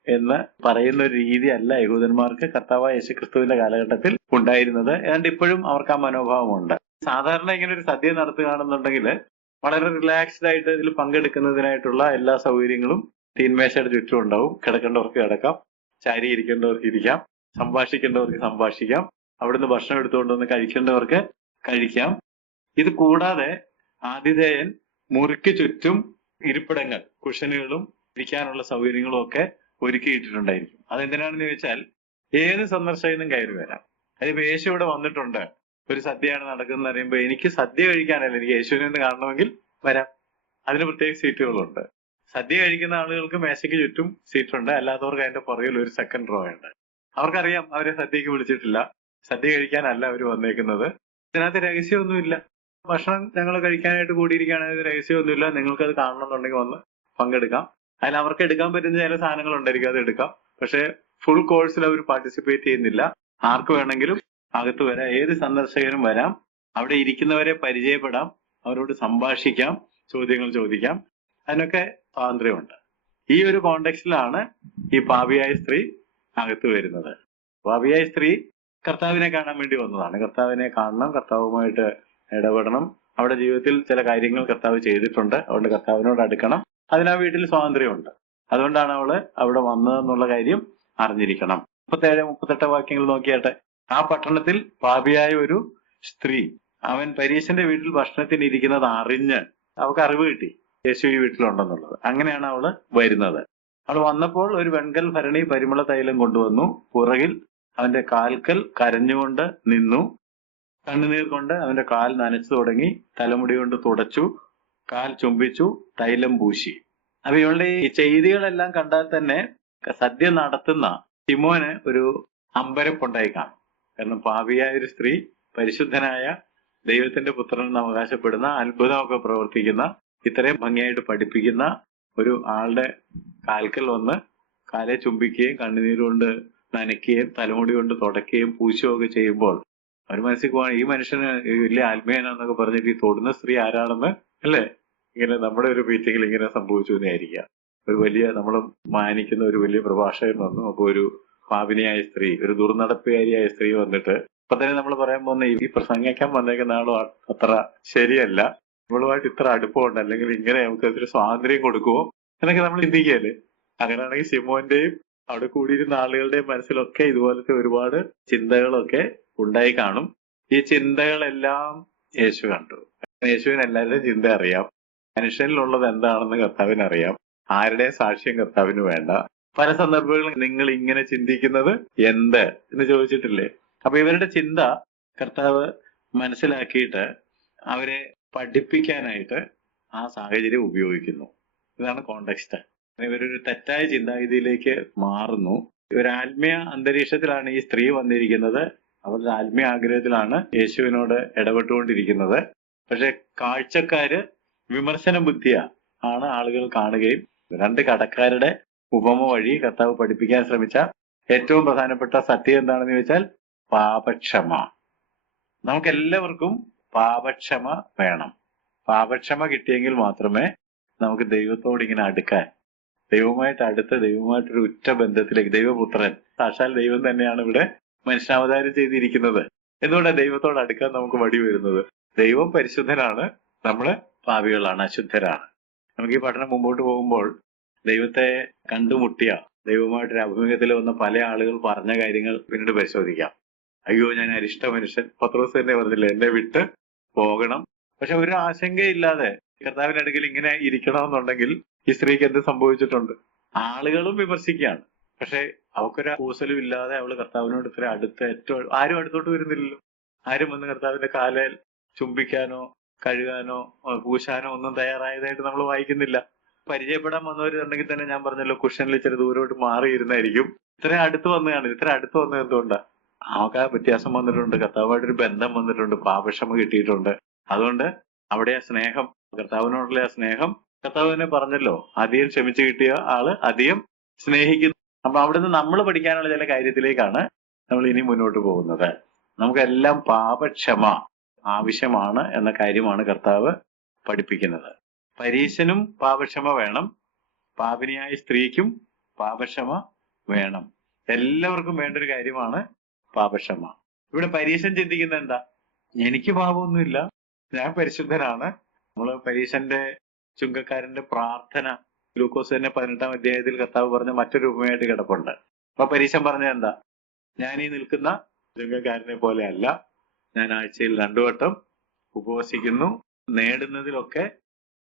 എന്ന് പറയുന്ന ഒരു രീതി അല്ല യഹൂദന്മാർക്ക് കർത്താവായ യേശുക്രിസ്തുവിന്റെ കാലഘട്ടത്തിൽ ഉണ്ടായിരുന്നത്. ഏതാണ്ട് ഇപ്പോഴും അവർക്ക് ആ മനോഭാവമുണ്ട്. സാധാരണ ഇങ്ങനെ ഒരു സദ്യ നടത്തുകയാണെന്നുണ്ടെങ്കിൽ വളരെ റിലാക്സ്ഡ് ആയിട്ട് ഇതിൽ പങ്കെടുക്കുന്നതിനായിട്ടുള്ള എല്ലാ സൗകര്യങ്ങളും തീന്മേശയുടെ ചുറ്റും ഉണ്ടാവും. കിടക്കേണ്ടവർക്ക് കിടക്കാം, ചാരി ഇരിക്കേണ്ടവർക്ക് ഇരിക്കാം, സംഭാഷിക്കേണ്ടവർക്ക് സംഭാഷിക്കാം, അവിടുന്ന് ഭക്ഷണം എടുത്തുകൊണ്ടുവന്ന് കഴിക്കേണ്ടവർക്ക് കഴിക്കാം. ഇത് കൂടാതെ ആതിഥേയൻ മുറിക്ക് ചുറ്റും ഇരിപ്പിടങ്ങൾ, കുഷനുകളും ഇരിക്കാനുള്ള സൗകര്യങ്ങളും ഒക്കെ ഒരുക്കിയിട്ടിട്ടുണ്ടായിരിക്കും. അതെന്തിനാണെന്ന് ചോദിച്ചാൽ ഏത് സന്ദർശകനും കയറി വരാം. അതിപ്പോ യേശു ഇവിടെ വന്നിട്ടുണ്ട്, ഒരു സദ്യയാണ് നടക്കുന്നത് അറിയുമ്പോൾ എനിക്ക് സദ്യ കഴിക്കാനല്ല, എനിക്ക് യേശുവിനെ ഒന്ന് കാണണമെങ്കിൽ വരാം. അതിന് പ്രത്യേക സീറ്റുകളുണ്ട്. സദ്യ കഴിക്കുന്ന ആളുകൾക്ക് മേശയ്ക്ക് ചുറ്റും സീറ്റുണ്ട്, അല്ലാത്തവർക്ക് അതിന്റെ പുറകിൽ ഒരു സെക്കൻഡ് റോ ഉണ്ട്. അവർക്കറിയാം അവരെ സദ്യക്ക് വിളിച്ചിട്ടില്ല, സദ്യ കഴിക്കാനല്ല അവർ വന്നേക്കുന്നത്. ഇതിനകത്ത് രഹസ്യമൊന്നുമില്ല. ഭക്ഷണം ഞങ്ങൾ കഴിക്കാനായിട്ട് കൂടിയിരിക്കുകയാണെങ്കിൽ രഹസ്യമൊന്നുമില്ല. നിങ്ങൾക്കത് കാണണമെന്നുണ്ടെങ്കിൽ വന്ന് പങ്കെടുക്കാം. അതിൽ അവർക്ക് എടുക്കാൻ പറ്റുന്ന ചില സാധനങ്ങൾ ഉണ്ടായിരിക്കും, അത് എടുക്കാം. പക്ഷെ ഫുൾ കോഴ്സിൽ അവർ പാർട്ടിസിപ്പേറ്റ് ചെയ്യുന്നില്ല. ആർക്ക് വേണമെങ്കിലും അകത്ത് വരാം, ഏത് സന്ദർശകനും വരാം, അവിടെ ഇരിക്കുന്നവരെ പരിചയപ്പെടാം, അവരോട് സംഭാഷിക്കാം, ചോദ്യങ്ങൾ ചോദിക്കാം. അതിനൊക്കെ സ്വാതന്ത്ര്യമുണ്ട്. ഈ ഒരു കോണ്ടെക്സ്റ്റിലാണ് ഈ പാപിയായ സ്ത്രീ അകത്ത് വരുന്നത്. പാപിയായ സ്ത്രീ കർത്താവിനെ കാണാൻ വേണ്ടി വന്നതാണ്. കർത്താവിനെ കാണണം, കർത്താവുമായിട്ട് ഇടപെടണം. അവിടെ ജീവിതത്തിൽ ചില കാര്യങ്ങൾ കർത്താവ് ചെയ്തിട്ടുണ്ട്, അതുകൊണ്ട് കർത്താവിനോട് അടുക്കണം. അതിനാ വീട്ടിൽ സ്വാതന്ത്ര്യമുണ്ട്. അതുകൊണ്ടാണ് അവള് അവിടെ വന്നതെന്നുള്ള കാര്യം അറിഞ്ഞിരിക്കണം. 37-38 വാക്യങ്ങൾ നോക്കിയാട്ടെ. ആ പട്ടണത്തിൽ പാപിയായ ഒരു സ്ത്രീ, അവൻ പരീശന്റെ വീട്ടിൽ ഭക്ഷണത്തിന് ഇരിക്കുന്നത് അറിഞ്ഞ് അവൾക്ക് അറിവ് കിട്ടി യേശു ഈ വീട്ടിലുണ്ടെന്നുള്ളത്. അങ്ങനെയാണ് അവള് വരുന്നത്. അവൾ വന്നപ്പോൾ ഒരു വെൺകൽ ഭരണി പരിമള തൈലം കൊണ്ടുവന്നു. പുറകിൽ അവന്റെ കാൽക്കൽ കരഞ്ഞുകൊണ്ട് നിന്നു. കണ്ണുനീർ കൊണ്ട് അവന്റെ കാൽ നനച്ചു തുടങ്ങി. തലമുടി കൊണ്ട് തുടച്ചു, കാൽ ചുംബിച്ചു, തൈലം പൂശി. അപ്പൊ ഇവളുടെ ഈ ചെയ്തികളെല്ലാം കണ്ടാൽ തന്നെ സദ്യ നടത്തുന്ന ശിമോന് ഒരു അമ്പരപ്പുണ്ടായി കാണും. കാരണം പാപിയായ ഒരു സ്ത്രീ പരിശുദ്ധനായ ദൈവത്തിന്റെ പുത്രൻ എന്ന് അവകാശപ്പെടുന്ന, അത്ഭുതമൊക്കെ പ്രവർത്തിക്കുന്ന, ഇത്രയും ഭംഗിയായിട്ട് പഠിപ്പിക്കുന്ന ഒരു ആളുടെ കാൽക്കൽ വന്ന് കാലെ ചുംബിക്കുകയും കണ്ണുനീരുകൊണ്ട് നനയ്ക്കുകയും തലമുടി കൊണ്ട് തുടയ്ക്കുകയും പൂശുകയും ഒക്കെ ചെയ്യുമ്പോൾ അവർ മനസ്സിൽ പോവാണ്, ഈ മനുഷ്യന് വലിയ ആത്മീയനാന്നൊക്കെ പറഞ്ഞിട്ട് ഈ തൊടുന്ന സ്ത്രീ ആരാണെന്ന്, അല്ലേ? ഇങ്ങനെ നമ്മുടെ ഒരു മീറ്റിംഗിൽ ഇങ്ങനെ സംഭവിച്ചു എന്നായിരിക്കാം. ഒരു വലിയ നമ്മൾ മാനിക്കുന്ന ഒരു വലിയ പ്രഭാഷകൻ വന്നു. അപ്പൊ ഒരു പാപിനിയായ സ്ത്രീ, ഒരു ദുർനടപ്പുകാരിയായ സ്ത്രീ വന്നിട്ട് ഇപ്പൊ തന്നെ നമ്മൾ പറയാൻ പോകുന്ന ഈ പ്രസംഗിക്കാൻ വന്നേക്കുന്ന ആളും അത്ര ശരിയല്ല, നമ്മളുമായിട്ട് ഇത്ര അടുപ്പമുണ്ട്, അല്ലെങ്കിൽ ഇങ്ങനെ നമുക്ക് അതിന് സ്വാതന്ത്ര്യം കൊടുക്കുമോ എന്നൊക്കെ നമ്മൾ ചിന്തിക്കുകയല്ലേ. അങ്ങനെയാണെങ്കിൽ ശിമോന്റെയും അവിടെ കൂടിയിരുന്ന ആളുകളുടെയും മനസ്സിലൊക്കെ ഇതുപോലത്തെ ഒരുപാട് ചിന്തകളൊക്കെ ഉണ്ടായി കാണും. ഈ ചിന്തകളെല്ലാം യേശു കണ്ടു. യേശുവിന് എല്ലാവരുടെയും ചിന്ത അറിയാം. മനുഷ്യനിലുള്ളത് എന്താണെന്ന് കർത്താവിന് അറിയാം. ആരുടെയും സാക്ഷ്യം കർത്താവിന് വേണ്ട. പല സന്ദർഭങ്ങളിൽ നിങ്ങൾ ഇങ്ങനെ ചിന്തിക്കുന്നത് എന്ത് എന്ന് ചോദിച്ചിട്ടില്ലേ? അപ്പൊ ഇവരുടെ ചിന്ത കർത്താവ് മനസ്സിലാക്കിയിട്ട് അവരെ പഠിപ്പിക്കാനായിട്ട് ആ സാഹചര്യം ഉപയോഗിക്കുന്നു. ഇതാണ് കോണ്ടെക്സ്റ്റ്. ഇവരൊരു തെറ്റായ ചിന്താഗതിയിലേക്ക് മാറുന്നു. ഒരു ആത്മീയ അന്തരീക്ഷത്തിലാണ് ഈ സ്ത്രീ വന്നിരിക്കുന്നത്. അവരുടെ ആത്മീയ ആഗ്രഹത്തിലാണ് യേശുവിനോട് ഇടപെട്ടുകൊണ്ടിരിക്കുന്നത്. പക്ഷെ കാഴ്ചക്കാര് വിമർശന ബുദ്ധിയ ആണ് ആളുകൾ കാണുകയും, രണ്ട് കടക്കാരുടെ ഉപമ വഴി കർത്താവ് പഠിപ്പിക്കാൻ ശ്രമിച്ച ഏറ്റവും പ്രധാനപ്പെട്ട സത്യം എന്താണെന്ന് ചോദിച്ചാൽ പാപക്ഷമ. നമുക്കെല്ലാവർക്കും പാപക്ഷമ വേണം. പാപക്ഷമ കിട്ടിയെങ്കിൽ മാത്രമേ നമുക്ക് ദൈവത്തോട് ഇങ്ങനെ അടുക്കാൻ, ദൈവമായിട്ട് അടുത്ത് ദൈവമായിട്ടൊരു ഉറ്റ ബന്ധത്തിലേക്ക്, ദൈവപുത്രൻ സാക്ഷാൽ ദൈവം തന്നെയാണ് ഇവിടെ മനുഷ്യാവതാരം ചെയ്തിരിക്കുന്നത്. എന്തുകൊണ്ടാണ് ദൈവത്തോട് അടുക്കാൻ നമുക്ക് മടി വരുന്നത്? ദൈവം പരിശുദ്ധനാണ്, നമ്മള് പാപികളാണ്, അശുദ്ധരാണ്. നമുക്ക് ഈ പഠനം മുമ്പോട്ട് പോകുമ്പോൾ ദൈവത്തെ കണ്ടുമുട്ടിയ, ദൈവമായിട്ടൊരു അഭിമുഖത്തിൽ വന്ന പല ആളുകൾ പറഞ്ഞ കാര്യങ്ങൾ പിന്നീട് പരിശോധിക്കാം. അയ്യോ, ഞാൻ അരിഷ്ട മനുഷ്യൻ, പത്രോസ് തന്നെ പറഞ്ഞില്ലേ, എന്നെ വിട്ട് പോകണം. പക്ഷെ ഒരു ആശങ്കയില്ലാതെ കർത്താവിന്റെ അടുക്കൽ ഇങ്ങനെ ഇരിക്കണമെന്നുണ്ടെങ്കിൽ ഈ സ്ത്രീക്ക് എന്ത് സംഭവിച്ചിട്ടുണ്ട്? ആളുകളും വിമർശിക്കുകയാണ്, പക്ഷെ അവക്കൊരു കൂസലും ഇല്ലാതെ അവള് കർത്താവിനോട് ഇത്ര അടുത്ത്, ഏറ്റവും ആരും അടുത്തോട്ട് വരുന്നില്ലല്ലോ. ആരും വന്ന് കർത്താവിന്റെ കാലിൽ ചുംബിക്കാനോ കഴുകാനോ പൂശാനോ ഒന്നും തയ്യാറായതായിട്ട് നമ്മൾ വായിക്കുന്നില്ല. പരിചയപ്പെടാൻ വന്നവരുണ്ടെങ്കിൽ തന്നെ ഞാൻ പറഞ്ഞല്ലോ, കുഷനിൽ ഇച്ചിരി ദൂരോട്ട് മാറിയിരുന്നായിരിക്കും. ഇത്രയും അടുത്ത് വന്നതാണ്. ഇത്ര അടുത്ത് വന്നത് എന്തുകൊണ്ടാ? അവർക്ക് ആ വ്യത്യാസം വന്നിട്ടുണ്ട്, കർത്താവുമായിട്ടൊരു ബന്ധം വന്നിട്ടുണ്ട്, പാപക്ഷമ കിട്ടിയിട്ടുണ്ട്. അതുകൊണ്ട് അവിടെ ആ സ്നേഹം, കർത്താവിനോടുള്ള ആ സ്നേഹം, കർത്താവ് തന്നെ പറഞ്ഞല്ലോ, അധികം ക്ഷമിച്ചു കിട്ടിയ ആള് അധികം സ്നേഹിക്കുന്നു. അപ്പൊ അവിടുന്ന് നമ്മൾ പഠിക്കാനുള്ള ചില കാര്യത്തിലേക്കാണ് നമ്മൾ ഇനി മുന്നോട്ട് പോകുന്നത്. നമുക്കെല്ലാം പാപക്ഷമ ആവശ്യമാണ് എന്ന കാര്യമാണ് കർത്താവ് പഠിപ്പിക്കുന്നത്. പരീശനും പാപക്ഷമ വേണം, പാപിനിയായ സ്ത്രീക്കും പാപക്ഷമ വേണം. എല്ലാവർക്കും വേണ്ട ഒരു കാര്യമാണ് പാപക്ഷമ. ഇവിടെ പരീശൻ ചിന്തിക്കുന്നത് എന്താ? എനിക്ക് പാപമൊന്നുമില്ല, ഞാൻ പരിശുദ്ധനാണ്. നമ്മള് പരീശന്റെ ചുങ്കക്കാരന്റെ പ്രാർത്ഥന ലൂക്കോസ് തന്നെ 18-ാം അധ്യായത്തിൽ കർത്താവ് പറഞ്ഞ മറ്റൊരു ഉപമയായിട്ട് കിടപ്പുണ്ട്. അപ്പൊ പരീശൻ പറഞ്ഞ എന്താ? ഞാൻ ഈ നിൽക്കുന്ന ചുങ്കക്കാരനെ പോലെ അല്ല, ഞാൻ ആഴ്ചയിൽ 2 വട്ടം ഉപവസിക്കുന്നു, നേടുന്നതിലൊക്കെ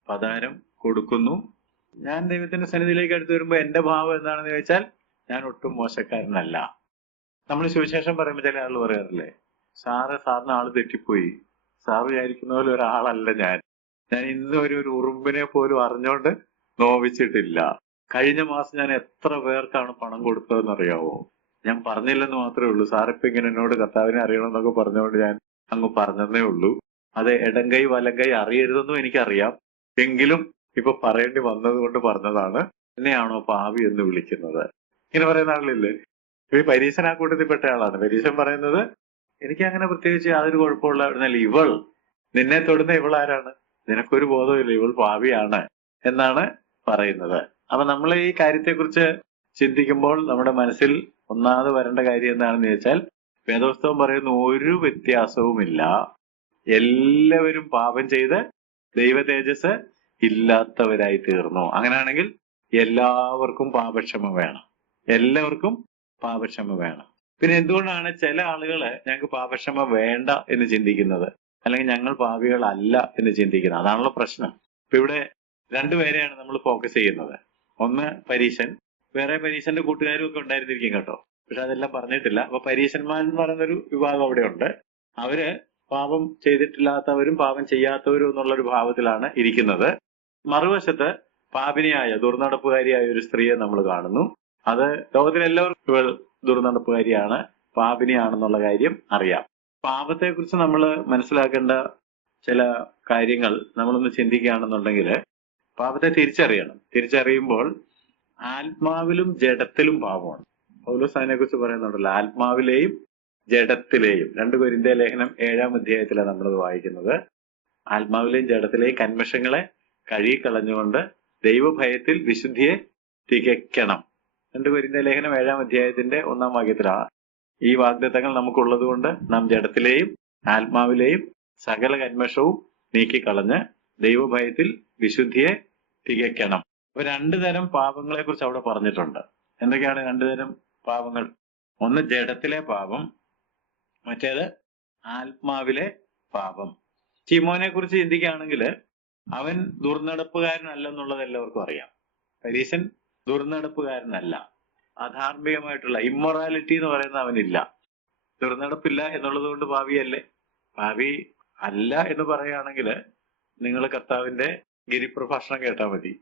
പതാരം കൊടുക്കുന്നു. ഞാൻ ദൈവത്തിന്റെ സന്നിധിയിലേക്ക് അടുത്ത് വരുമ്പോ എന്റെ ഭാവം എന്താണെന്ന് ചോദിച്ചാൽ ഞാൻ ഒട്ടും മോശക്കാരനല്ല. നമ്മൾ സുവിശേഷം പറയുമ്പോൾ ചില ആൾ പറയാറില്ലേ, സാറിന് ആള് തെറ്റിപ്പോയി, സാറ് വിചാരിക്കുന്ന പോലെ ഒരാളല്ല ഞാൻ ഇന്ന് ഒരു ഉറുമ്പിനെ പോലും അറിഞ്ഞോണ്ട് നോവിച്ചിട്ടില്ല. കഴിഞ്ഞ മാസം ഞാൻ എത്ര പേർക്കാണ് പണം കൊടുത്തതെന്ന് അറിയാവോ? ഞാൻ പറഞ്ഞില്ലെന്ന് മാത്രമേ ഉള്ളൂ. സാറിപ്പോ ഇങ്ങനെ എന്നോട് കർത്താവിനെ അറിയണമെന്നൊക്കെ പറഞ്ഞുകൊണ്ട് ഞാൻ അങ്ങ് പറഞ്ഞതേ ഉള്ളൂ. അത് ഇടം കൈ വലം കൈ അറിയരുതെന്നും എനിക്കറിയാം, എങ്കിലും ഇപ്പൊ പറയേണ്ടി വന്നത് കൊണ്ട് പറഞ്ഞതാണ്. എന്നെയാണോ പാവി എന്ന് വിളിക്കുന്നത്? ഇങ്ങനെ പറയുന്ന ആളില്ലേ? ഈ പരീശൻ ആ കൂട്ടത്തിൽപ്പെട്ട ആളാണ്. പരീശൻ പറയുന്നത് എനിക്ക് അങ്ങനെ പ്രത്യേകിച്ച് യാതൊരു കുഴപ്പമുള്ള ഇവൾ നിന്നെ തൊടുന്ന ഇവൾ ആരാണ്? നിനക്കൊരു ബോധമില്ല, ഇവൾ പാവിയാണ് എന്നാണ് പറയുന്നത്. അപ്പൊ നമ്മൾ ഈ കാര്യത്തെക്കുറിച്ച് ചിന്തിക്കുമ്പോൾ നമ്മുടെ മനസ്സിൽ ഒന്നാമത് വരേണ്ട കാര്യം എന്താണെന്ന് ചോദിച്ചാൽ, വേദപുസ്തകം പറയുന്ന ഒരു വ്യത്യാസവുമില്ല, എല്ലാവരും പാപം ചെയ്ത് ദൈവ തേജസ് ഇല്ലാത്തവരായി തീർന്നു. അങ്ങനെയാണെങ്കിൽ എല്ലാവർക്കും പാപക്ഷമ വേണം, എല്ലാവർക്കും പാപക്ഷമ വേണം. പിന്നെ എന്തുകൊണ്ടാണ് ചില ആളുകള് ഞങ്ങൾക്ക് പാപക്ഷമ വേണ്ട എന്ന് ചിന്തിക്കുന്നത്, അല്ലെങ്കിൽ ഞങ്ങൾ പാപികളല്ല എന്ന് ചിന്തിക്കുന്നത്? അതാണല്ലോ പ്രശ്നം. ഇപ്പൊ ഇവിടെ 2 പേരെയാണ് നമ്മൾ ഫോക്കസ് ചെയ്യുന്നത്. ഒന്ന് പരീശൻ, വേറെ പരീശന്റെ കൂട്ടുകാരും ഒക്കെ ഉണ്ടായിരുന്നിരിക്കും കേട്ടോ, പക്ഷെ അതെല്ലാം പറഞ്ഞിട്ടില്ല. അപ്പൊ പരീശന്മാർ എന്ന് പറയുന്നൊരു വിഭാഗം അവിടെ ഉണ്ട്. അവര് പാപം ചെയ്തിട്ടില്ലാത്തവരും പാപം ചെയ്യാത്തവരും എന്നുള്ളൊരു ഭാവത്തിലാണ് ഇരിക്കുന്നത്. മറുവശത്ത് പാപിനിയായ ദുർനടപ്പുകാരിയായ ഒരു സ്ത്രീയെ നമ്മൾ കാണുന്നു. അത് ലോകത്തിലെല്ലാവർക്കും ഇവൾ ദുർനടപ്പുകാരിയാണ്, പാപിനിയാണെന്നുള്ള കാര്യം അറിയാം. പാപത്തെക്കുറിച്ച് നമ്മൾ മനസ്സിലാക്കേണ്ട ചില കാര്യങ്ങൾ നമ്മളൊന്ന് ചിന്തിക്കുകയാണെന്നുണ്ടെങ്കിൽ, പാപത്തെ തിരിച്ചറിയണം. തിരിച്ചറിയുമ്പോൾ ആത്മാവിലും ജഡത്തിലും പാപമാണ്. പൗലോസ് അതിനെക്കുറിച്ച് പറയുന്നുണ്ടല്ലോ, ആത്മാവിലെയും ജഡത്തിലെയും. 2 കൊരിന്ത്യർ ലേഖനം 7-ാം അധ്യായത്തിലാണ് നമ്മളത് വായിക്കുന്നത്. ആത്മാവിലെയും ജഡത്തിലെയും കന്മഷങ്ങളെ കഴുകിക്കളഞ്ഞുകൊണ്ട് ദൈവഭയത്തിൽ വിശുദ്ധിയെ തികയ്ക്കണം. 2 കൊരിന്ത്യർ ലേഖനം 7-ാം അധ്യായത്തിന്റെ 1-ാം വാക്യത്തിലാണ് ഈ വാഗ്ദത്തങ്ങൾ നമുക്കുള്ളത് കൊണ്ട് നാം ജഡത്തിലെയും ആത്മാവിലെയും സകല കന്മഷവും നീക്കിക്കളഞ്ഞ് ദൈവഭയത്തിൽ വിശുദ്ധിയെ തികയ്ക്കണം. അപ്പൊ 2 തരം പാപങ്ങളെ കുറിച്ച് അവിടെ പറഞ്ഞിട്ടുണ്ട്. എന്തൊക്കെയാണ് 2 തരം പാപങ്ങൾ? ഒന്ന് ജഡത്തിലെ പാപം, മറ്റേത് ആത്മാവിലെ പാപം. ശിമോനെ കുറിച്ച് ചിന്തിക്കുകയാണെങ്കിൽ അവൻ ദുർനടപ്പുകാരനല്ലെന്നുള്ളത് എല്ലാവർക്കും അറിയാം. പരീശൻ ദുർനടപ്പുകാരനല്ല, അധാർമികമായിട്ടുള്ള ഇമ്മൊറാലിറ്റി എന്ന് പറയുന്ന അവനില്ല. ദുർനടപ്പില്ല എന്നുള്ളത് കൊണ്ട് പാപിയല്ലേ? പാപി അല്ല എന്ന് പറയുകയാണെങ്കിൽ നിങ്ങൾ കർത്താവിന്റെ ഗിരിപ്രഭാഷണം കേട്ടാൽ മതി.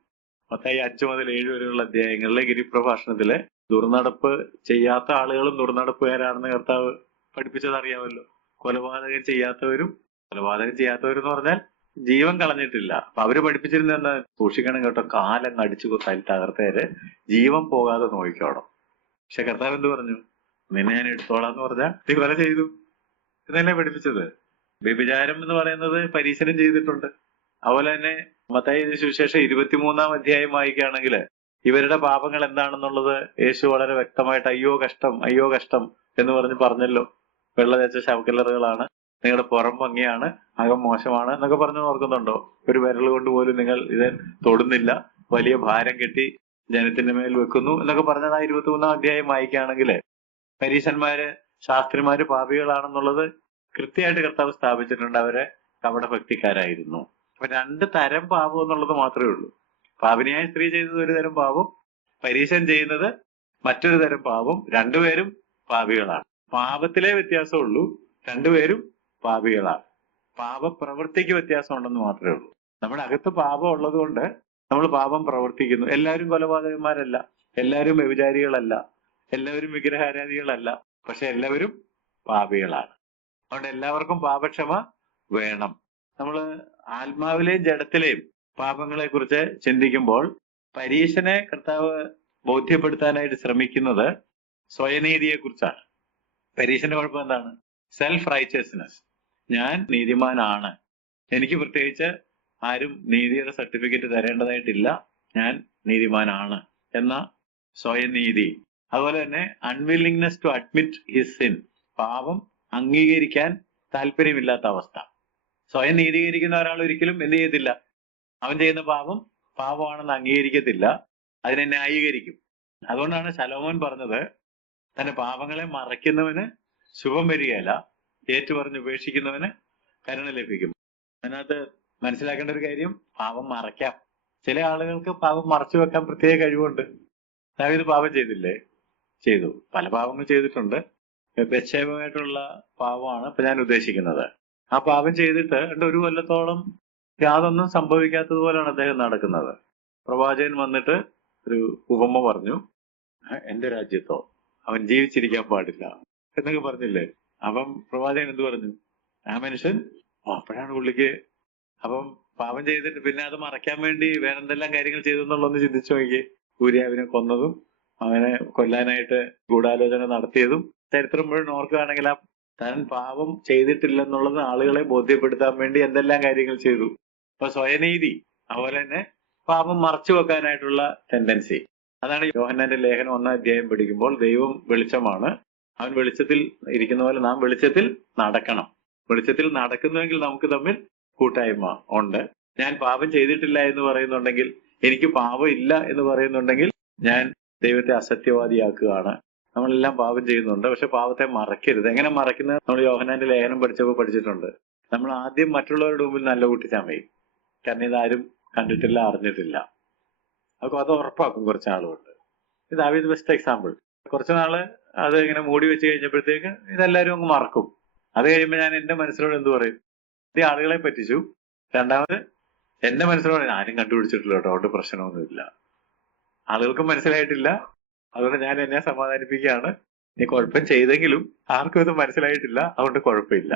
മത്തായി 5 മുതൽ 7 വരെയുള്ള അധ്യായങ്ങളിലെ ഗിരിപ്രഭാഷണത്തിലെ ദുർനടപ്പ് ചെയ്യാത്ത ആളുകളും ദുർനടപ്പുകാരാണെന്ന് കർത്താവ് പഠിപ്പിച്ചത് അറിയാമല്ലോ. കൊലപാതകം ചെയ്യാത്തവരും എന്ന് പറഞ്ഞാൽ ജീവൻ കളഞ്ഞിട്ടില്ല. അപ്പൊ അവര് പഠിപ്പിച്ചിരുന്ന എന്താ? സൂക്ഷിക്കണം കേട്ടോ, കാലം അടിച്ചു തകർത്തേര് ജീവൻ പോകാതെ നോക്കിക്കോണം. പക്ഷെ കർത്താവ് എന്ത് പറഞ്ഞു? നിന്നെ ഞാൻ എടുത്തോളാന്ന് പറഞ്ഞാൽ നീ കൊല ചെയ്തു എന്നല്ലേ പഠിപ്പിച്ചത്. വ്യഭിചാരം എന്ന് പറയുന്നത് പരീശനും ചെയ്തിട്ടുണ്ട്. അതുപോലെ തന്നെ മത്തായി സുവിശേഷം 23-ാം അധ്യായം വായിക്കുകയാണെങ്കിൽ ഇവരുടെ പാപങ്ങൾ എന്താണെന്നുള്ളത് യേശു വളരെ വ്യക്തമായിട്ട് അയ്യോ കഷ്ടം എന്ന് പറഞ്ഞല്ലോ. വെള്ള തേച്ച ശവക്കല്ലറുകളാണ്, നിങ്ങളുടെ പുറം ഭംഗിയാണ്, അകം മോശമാണ് എന്നൊക്കെ പറഞ്ഞു ഓർക്കുന്നുണ്ടോ? ഒരു വിരൽ കൊണ്ട് പോലും നിങ്ങൾ ഇത് തൊടുന്നില്ല, വലിയ ഭാരം കെട്ടി ജനത്തിന്റെ മേൽ വെക്കുന്നു എന്നൊക്കെ പറഞ്ഞത് ആ 23-ാം അധ്യായം വായിക്കുകയാണെങ്കിൽ പരീശന്മാര് ശാസ്ത്രിമാര് പാപികളാണെന്നുള്ളത് കൃത്യമായിട്ട് കർത്താവ് സ്ഥാപിച്ചിട്ടുണ്ട്. അവരെ കപടഭക്തിക്കാരായിരുന്നു. അപ്പൊ 2 തരം പാപം എന്നുള്ളത് മാത്രമേ ഉള്ളൂ. പാപിനിയായ സ്ത്രീ ചെയ്തത് ഒരു തരം പാപം, പരീശൻ ചെയ്യുന്നത് മറ്റൊരു തരം പാപം. 2 പേരും പാപികളാണ്. പാപത്തിലെ വ്യത്യാസമുള്ളൂ, 2 പേരും പാപികളാണ്. പാപപ്രവൃത്തിക്ക് വ്യത്യാസം ഉണ്ടെന്ന് മാത്രമേ ഉള്ളൂ. നമ്മുടെ അകത്ത് പാപം ഉള്ളത് കൊണ്ട് നമ്മൾ പാപം പ്രവർത്തിക്കുന്നു. എല്ലാവരും കൊലപാതകന്മാരല്ല, എല്ലാവരും വ്യഭിചാരികളല്ല, എല്ലാവരും വിഗ്രഹാരാധികളല്ല, പക്ഷെ എല്ലാവരും പാപികളാണ്. അതുകൊണ്ട് എല്ലാവർക്കും പാപക്ഷമ വേണം. നമ്മൾ ആത്മാവിലെയും ജഡത്തിലെയും പാപങ്ങളെ കുറിച്ച് ചിന്തിക്കുമ്പോൾ പരീശനെ കർത്താവ് ബോധ്യപ്പെടുത്താനായിട്ട് ശ്രമിക്കുന്നത് സ്വയനീതിയെ കുറിച്ചാണ്. പരീശന്റെ കുഴപ്പം എന്താണ്? Self righteousness. ഞാൻ നീതിമാനാണ്, എനിക്ക് പ്രത്യേകിച്ച് ആരും നീതിയുടെ സർട്ടിഫിക്കറ്റ് തരേണ്ടതായിട്ടില്ല, ഞാൻ നീതിമാനാണ് എന്ന സ്വയം നീതി. അതുപോലെ തന്നെ unwillingness to admit his sin, പാപം അംഗീകരിക്കാൻ താല്പര്യമില്ലാത്ത അവസ്ഥ. സ്വയം നീതീകരിക്കുന്ന ഒരാൾ ഒരിക്കലും എന്ത് ചെയ്യത്തില്ല, അവൻ ചെയ്യുന്ന പാപമാണെന്ന് അംഗീകരിക്കത്തില്ല, അതിനെ ന്യായീകരിക്കും. അതുകൊണ്ടാണ് ശലോമോൻ പറഞ്ഞത്, തന്റെ പാപങ്ങളെ മറയ്ക്കുന്നവന് ശുഭം വരികയില്ല, ഏറ്റുപറഞ്ഞ് ഉപേക്ഷിക്കുന്നവന് കരുണ ലഭിക്കും. അതിനകത്ത് മനസ്സിലാക്കേണ്ട ഒരു കാര്യം, പാപം മറയ്ക്കാം. ചില ആളുകൾക്ക് പാപം മറച്ചു വെക്കാൻ പ്രത്യേക കഴിവുണ്ട്. ദാവീദ് പാപം ചെയ്തില്ലേ? ചെയ്തു. പല പാപങ്ങൾ ചെയ്തിട്ടുണ്ട്. ബത്ശേബയുമായിട്ടുള്ള പാപമാണ് ഇപ്പൊ ഞാൻ ഉദ്ദേശിക്കുന്നത്. ആ പാപം ചെയ്തിട്ട് ഒരു കൊല്ലത്തോളം യാതൊന്നും സംഭവിക്കാത്തതുപോലെയാണ് അദ്ദേഹം നടക്കുന്നത്. പ്രവാചകൻ വന്നിട്ട് ഒരു ഉപമ പറഞ്ഞു, എന്റെ രാജ്യത്തോ അവൻ ജീവിച്ചിരിക്കാൻ പാടില്ല എന്നൊക്കെ പറഞ്ഞില്ലേ. അപ്പം പ്രവാചകൻ എന്ത് പറഞ്ഞു? ആ മനുഷ്യൻ അപ്പോഴാണ് പുള്ളിക്ക്, അപ്പം പാപം ചെയ്തിട്ട് പിന്നെ അത് മറയ്ക്കാൻ വേണ്ടി വേറെന്തെല്ലാം കാര്യങ്ങൾ ചെയ്തു എന്നുള്ളതൊന്ന് ചിന്തിച്ചു നോക്കി. ഊരിയാവിനെ കൊന്നതും അവനെ കൊല്ലാനായിട്ട് ഗൂഢാലോചന നടത്തിയതും ചരിത്രം മുഴുവൻ ഓർക്കുകയാണെങ്കിൽ, ആ താൻ പാപം ചെയ്തിട്ടില്ലെന്നുള്ളത് ആളുകളെ ബോധ്യപ്പെടുത്താൻ വേണ്ടി എന്തെല്ലാം കാര്യങ്ങൾ ചെയ്തു. അപ്പൊ സ്വയനീതി, അതുപോലെ തന്നെ പാപം മറച്ചു വെക്കാനായിട്ടുള്ള ടെൻഡൻസി. അതാണ് യോഹന്നാന്റെ ലേഖനം 1-ാം അധ്യായം പഠിക്കുമ്പോൾ, ദൈവം വെളിച്ചമാണ്, അവൻ വെളിച്ചത്തിൽ ഇരിക്കുന്ന പോലെ നാം വെളിച്ചത്തിൽ നടക്കണം. വെളിച്ചത്തിൽ നടക്കുന്നുവെങ്കിൽ നമുക്ക് തമ്മിൽ കൂട്ടായ്മ ഉണ്ട്. ഞാൻ പാപം ചെയ്തിട്ടില്ല എന്ന് പറയുന്നുണ്ടെങ്കിൽ, എനിക്ക് പാപം ഇല്ല എന്ന് പറയുന്നുണ്ടെങ്കിൽ, ഞാൻ ദൈവത്തെ അസത്യവാദിയാക്കുകയാണ്. നമ്മളെല്ലാം പാപം ചെയ്യുന്നുണ്ട്, പക്ഷെ പാപത്തെ മറക്കരുത്. എങ്ങനെ മറയ്ക്കുന്നത്? നമ്മൾ യോഹന്നാന്റെ ലേഖനം പഠിച്ചപ്പോൾ പഠിച്ചിട്ടുണ്ട്. നമ്മൾ ആദ്യം മറ്റുള്ളവരുടെ മുമ്പിൽ നല്ല കുട്ടിച്ചാമയും, കാരണം ഇതാരും കണ്ടിട്ടില്ല, അറിഞ്ഞിട്ടില്ല. അപ്പൊ അത് ഉറപ്പാക്കും കുറച്ച് ആളുകൊണ്ട്. ഇത് ദാവീദ് ബെസ്റ്റ് എക്സാമ്പിൾ. കുറച്ചു നാള് അത് ഇങ്ങനെ മൂടി വെച്ച് കഴിഞ്ഞപ്പോഴത്തേക്ക് ഇതെല്ലാരും അങ്ങ് മറക്കും. അത് കഴിയുമ്പോൾ ഞാൻ എന്റെ മനസ്സിനോട് എന്ത് പറയും? ഈ ആളുകളെ പറ്റിച്ചു. രണ്ടാമത് എന്റെ മനസ്സിനോട് ആരും കണ്ടുപിടിച്ചിട്ടില്ല കേട്ടോ, അതുകൊണ്ട് പ്രശ്നമൊന്നുമില്ല. ആളുകൾക്കും മനസ്സിലായിട്ടില്ല, അതുകൊണ്ട് ഞാൻ എന്നെ സമാധാനിപ്പിക്കുകയാണ്, നീ കുഴപ്പം ചെയ്തെങ്കിലും ആർക്കും ഇത് മനസ്സിലായിട്ടില്ല, അതുകൊണ്ട് കുഴപ്പമില്ല.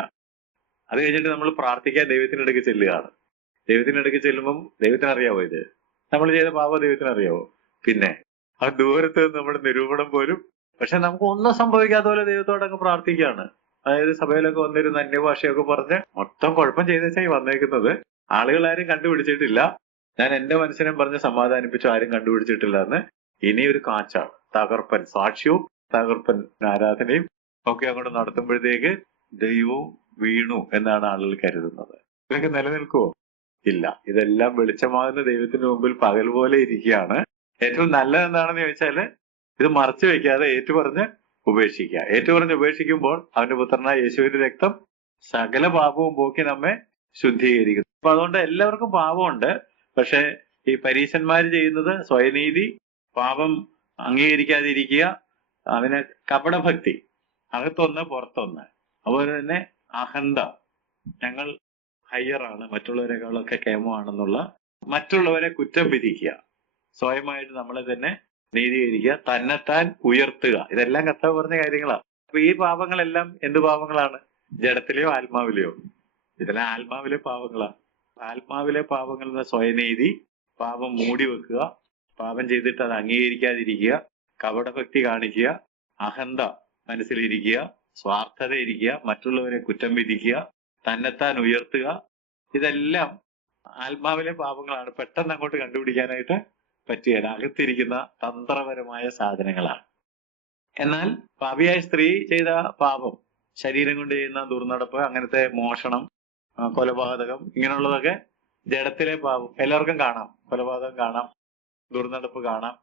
അത് കഴിഞ്ഞിട്ട് നമ്മൾ പ്രാർത്ഥിക്കാൻ ദൈവത്തിനടുക്ക് ചെല്ലുകയാണ്. ദൈവത്തിനടുക്ക് ചെല്ലുമ്പം ദൈവത്തിനറിയാവോ ഇത് നമ്മൾ ചെയ്ത പാപം? ദൈവത്തിനറിയാവോ? പിന്നെ ആ ദൂരത്ത് നമ്മുടെ നിരൂപണം പോലും. പക്ഷെ നമുക്ക് ഒന്നും സംഭവിക്കാത്ത പോലെ ദൈവത്തോടങ്ങ് പ്രാർത്ഥിക്കുകയാണ്. അതായത് സഭയിലൊക്കെ വന്നിരുന്ന അന്യഭാഷയൊക്കെ പറഞ്ഞ് മൊത്തം കുഴപ്പം ചെയ്തേച്ചായി വന്നേക്കുന്നത്. ആളുകൾ ആരും കണ്ടുപിടിച്ചിട്ടില്ല, ഞാൻ എന്റെ മനസ്സിനെ പറഞ്ഞ് സമാധാനിപ്പിച്ചു, ആരും കണ്ടുപിടിച്ചിട്ടില്ല എന്ന്. ഇനി ഒരു കാച്ചാണ്, തകർപ്പൻ സാക്ഷ്യവും തകർപ്പൻ ആരാധനയും ഒക്കെ അങ്ങോട്ട് നടത്തുമ്പോഴത്തേക്ക് ദൈവവും വീണു എന്നാണ് ആളുകൾ കരുതുന്നത്. ഇതൊക്കെ നിലനിൽക്കുവോ? ഇല്ല. ഇതെല്ലാം വെളിച്ചമാകുന്ന ദൈവത്തിന് മുമ്പിൽ പകൽ പോലെ ഇരിക്കുകയാണ്. ഏറ്റവും നല്ലത് എന്താണെന്ന് ചോദിച്ചാല്, ഇത് മറച്ചു വെക്കാതെ ഏറ്റുപറഞ്ഞ് ഉപേക്ഷിക്കുക. ഏറ്റുപറഞ്ഞ് ഉപേക്ഷിക്കുമ്പോൾ അവന്റെ പുത്രനായ യേശുവിന്റെ രക്തം സകല പാപവും പോക്കി നമ്മെ ശുദ്ധീകരിക്കുന്നു. അപ്പൊ അതുകൊണ്ട് എല്ലാവർക്കും പാപമുണ്ട്. പക്ഷെ ഈ പരീശന്മാര് ചെയ്യുന്നത് സ്വയനീതി, പാപം അംഗീകരിക്കാതിരിക്കുക, അതിന് കപടഭക്തി, അകത്തൊന്ന് പുറത്തൊന്ന്. അതുപോലെ തന്നെ അഹന്ത, ഞങ്ങൾ ഹയ്യറാണ്, മറ്റുള്ളവരെക്കാളൊക്കെ കേമമാണെന്നുള്ള മറ്റുള്ളവരെ കുറ്റം വിധിക്കുക, സ്വയമായിട്ട് നമ്മളെ തന്നെ നീതീകരിക്കുക, തന്നെത്താൻ ഉയർത്തുക. ഇതെല്ലാം കർത്താവ് പറഞ്ഞ കാര്യങ്ങളാണ്. അപ്പൊ ഈ പാപങ്ങളെല്ലാം എന്ത് പാപങ്ങളാണ്? ജഡത്തിലെയോ ആത്മാവിലെയോ? ഇതെല്ലാം ആത്മാവിലെ പാപങ്ങളാണ്. ആത്മാവിലെ പാപങ്ങൾ എന്ന സ്വയനീതി, പാപം മൂടി വെക്കുക, പാപം ചെയ്തിട്ട് അത് അംഗീകരിക്കാതിരിക്കുക, കപടഭക്തി കാണിക്കുക, അഹന്ത മനസ്സിലിരിക്കുക, സ്വാർത്ഥത ഇരിക്കുക, മറ്റുള്ളവരെ കുറ്റം വിധിക്കുക, തന്നെത്താൻ ഉയർത്തുക. ഇതെല്ലാം ആത്മാവിലെ പാപങ്ങളാണ്. പെട്ടെന്ന് അങ്ങോട്ട് കണ്ടുപിടിക്കാനായിട്ട് പറ്റുകയില്ല. അകത്തിരിക്കുന്ന തന്ത്രപരമായ സാധനങ്ങളാണ്. എന്നാൽ പാപിയായ സ്ത്രീ ചെയ്ത പാപം, ശരീരം കൊണ്ട് ചെയ്യുന്ന ദുർനടപ്പ്, അങ്ങനത്തെ മോഷണം, കൊലപാതകം, ഇങ്ങനെയുള്ളതൊക്കെ ജഡത്തിലെ പാപം. എല്ലാവർക്കും കാണാം, കൊലപാതകം കാണാം, ദുർനടപ്പ് കാണാം,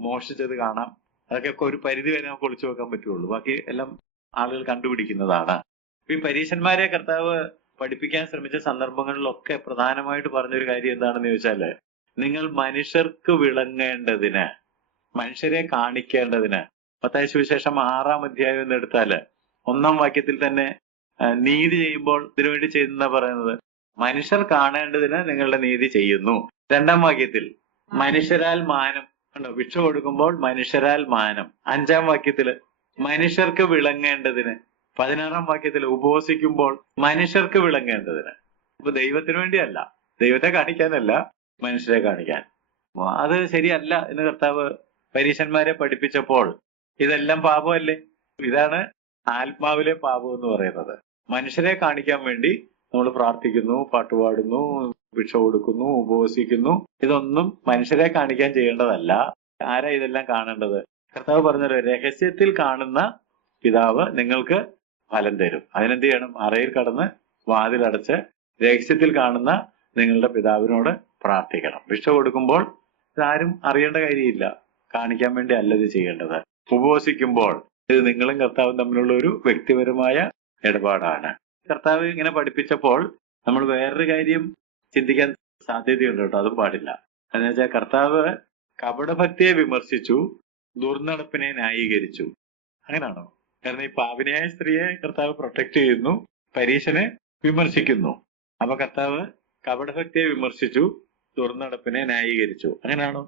മോഷിച്ചത് കാണാം. അതൊക്കെ ഒരു പരിധി വരെ നമുക്ക് ഒളിച്ചു വെക്കാൻ പറ്റുള്ളൂ. ബാക്കി എല്ലാം ആളുകൾ കണ്ടുപിടിക്കുന്നതാണ്. ഈ പരീശന്മാരെ കർത്താവ് പഠിപ്പിക്കാൻ ശ്രമിച്ച സന്ദർഭങ്ങളിലൊക്കെ പ്രധാനമായിട്ട് പറഞ്ഞൊരു കാര്യം എന്താണെന്ന് ചോദിച്ചാല്, നിങ്ങൾ മനുഷ്യർക്ക് വിളങ്ങേണ്ടതിന്, മനുഷ്യരെ കാണിക്കേണ്ടതിന്. മത്തായി സുവിശേഷം 6-ാം അധ്യായം എന്ന് എടുത്താല് 1-ാം വാക്യത്തിൽ തന്നെ നീതി ചെയ്യുമ്പോൾ ഇതിനുവേണ്ടി ചെയ്യുന്ന പറയുന്നത്, മനുഷ്യർ കാണേണ്ടതിന് നിങ്ങളുടെ നീതി ചെയ്യുന്നു. 2-ാം വാക്യത്തിൽ മനുഷ്യരാൽ മാനം കണ്ടോ, ഭിക്ഷ കൊടുക്കുമ്പോൾ മനുഷ്യരാൽ മാനം. 5-ാം വാക്യത്തില് മനുഷ്യർക്ക് വിളങ്ങേണ്ടതിന്. 16-ാം വാക്യത്തിൽ ഉപവസിക്കുമ്പോൾ മനുഷ്യർക്ക് വിളങ്ങേണ്ടതിന്. അപ്പൊ ദൈവത്തിന് വേണ്ടിയല്ല, ദൈവത്തെ കാണിക്കാനല്ല, മനുഷ്യരെ കാണിക്കാൻ. അത് ശരിയല്ല എന്ന് കർത്താവ് പരീശന്മാരെ പഠിപ്പിച്ചപ്പോൾ ഇതെല്ലാം പാപമല്ലേ? ഇതാണ് ആത്മാവിലെ പാപം എന്ന് പറയുന്നത്. മനുഷ്യരെ കാണിക്കാൻ വേണ്ടി നമ്മൾ പ്രാർത്ഥിക്കുന്നു, പാട്ടുപാടുന്നു, ഭിക്ഷ കൊടുക്കുന്നു, ഉപവസിക്കുന്നു. ഇതൊന്നും മനുഷ്യരെ കാണിക്കാൻ ചെയ്യേണ്ടതല്ല. ആരാ ഇതെല്ലാം കാണേണ്ടത്? കർത്താവ് പറഞ്ഞല്ലോ, രഹസ്യത്തിൽ കാണുന്ന പിതാവ് നിങ്ങൾക്ക് ഫലം തരും. അതിനെന്ത് ചെയ്യണം? അറയിൽ കടന്ന് വാതിലടച്ച് രഹസ്യത്തിൽ കാണുന്ന നിങ്ങളുടെ പിതാവിനോട് പ്രാർത്ഥിക്കണം. ഭിക്ഷ കൊടുക്കുമ്പോൾ ഇതാരും അറിയേണ്ട കാര്യമില്ല, കാണിക്കാൻ വേണ്ടി അല്ല ഇത് ചെയ്യേണ്ടത്. ഉപവസിക്കുമ്പോൾ ഇത് നിങ്ങളും കർത്താവും തമ്മിലുള്ള ഒരു വ്യക്തിപരമായ ഇടപാടാണ്. കർത്താവ് ഇങ്ങനെ പഠിപ്പിച്ചപ്പോൾ നമ്മൾ വേറൊരു കാര്യം ചിന്തിക്കാൻ സാധ്യതയുണ്ട് കേട്ടോ, അതും പാടില്ല. എന്ന് വെച്ചാൽ കർത്താവ് കപടഭക്തിയെ വിമർശിച്ചു, ദുർനടപ്പിനെ ന്യായീകരിച്ചു. അങ്ങനാണോ? കാരണം ഈ പാപിനിയായ സ്ത്രീയെ കർത്താവ് പ്രൊട്ടക്ട് ചെയ്യുന്നു, പരീശനെ വിമർശിക്കുന്നു. അപ്പൊ കർത്താവ് കപടഭക്തിയെ വിമർശിച്ചു, ദുർനടപ്പിനെ ന്യായീകരിച്ചു. അങ്ങനെയാണോ?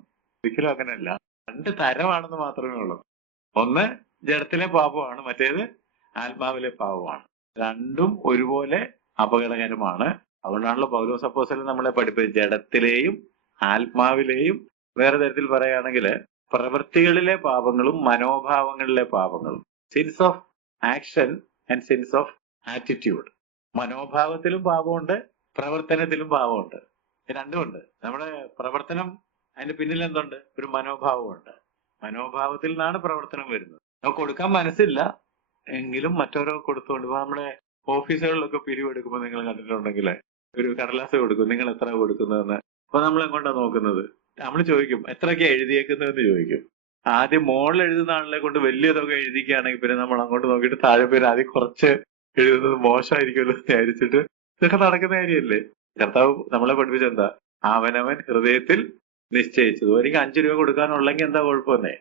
ഒരിക്കലും അങ്ങനെയല്ല. രണ്ട് തരമാണെന്ന് മാത്രമേ ഉള്ളൂ. ഒന്ന് ജഡത്തിലെ പാപമാണ്, മറ്റേത് ആത്മാവിലെ പാപമാണ്. രണ്ടും ഒരുപോലെ അപകടകരമാണ്. അതുകൊണ്ടാണല്ലോ പൗലോസ് അപ്പോസ്തലൻ നമ്മളെ പഠിപ്പിച്ചത് ജഡത്തിലെയും ആത്മാവിലെയും വേറെ തരത്തിൽ പറയുകയാണെങ്കിൽ പ്രവൃത്തികളിലെ പാപങ്ങളും മനോഭാവങ്ങളിലെ പാപങ്ങളും. Sins of action and sins of attitude. മനോഭാവത്തിലും പാപമുണ്ട്, പ്രവർത്തനത്തിലും പാപമുണ്ട്. രണ്ടുമുണ്ട്. നമ്മുടെ പ്രവർത്തനം, അതിന്റെ പിന്നിൽ എന്തുണ്ട്? ഒരു മനോഭാവമുണ്ട്. മനോഭാവത്തിൽ നിന്നാണ് പ്രവർത്തനം വരുന്നത്. നമുക്ക് കൊടുക്കാൻ മനസ്സില്ല എങ്കിലും മറ്റോരോ കൊടുത്തുകൊണ്ട്, ഇപ്പൊ നമ്മുടെ ഓഫീസുകളിലൊക്കെ പിരിവെടുക്കുമ്പോൾ നിങ്ങൾ കണ്ടിട്ടുണ്ടെങ്കിൽ ഒരു കടലാസ് കൊടുക്കും, നിങ്ങൾ എത്ര കൊടുക്കുന്നതെന്ന്. അപ്പൊ നമ്മൾ എങ്ങോട്ടാ നോക്കുന്നത്? നമ്മൾ ചോദിക്കും എത്രയൊക്കെ എഴുതിയേക്കുന്നതെന്ന് ചോദിക്കും. ആദ്യം മോളിൽ എഴുതുന്ന ആളിനെ കൊണ്ട് വലിയ തുക എഴുതിക്കുകയാണെങ്കിൽ പിന്നെ നമ്മൾ അങ്ങോട്ട് നോക്കിയിട്ട് താഴെ പേര് ആദ്യം കുറച്ച് എഴുതുന്നത് മോശമായിരിക്കുമല്ലോ എന്ന് വിചാരിച്ചിട്ട് ഇതൊക്കെ നടക്കുന്ന കാര്യമല്ലേ? കർത്താവ് നമ്മളെ പഠിപ്പിച്ചെന്താ? അവനവൻ ഹൃദയത്തിൽ നിശ്ചയിച്ചത്. എനിക്ക് 5 രൂപ കൊടുക്കാനുള്ളെങ്കിൽ എന്താ കുഴപ്പമെന്നേ?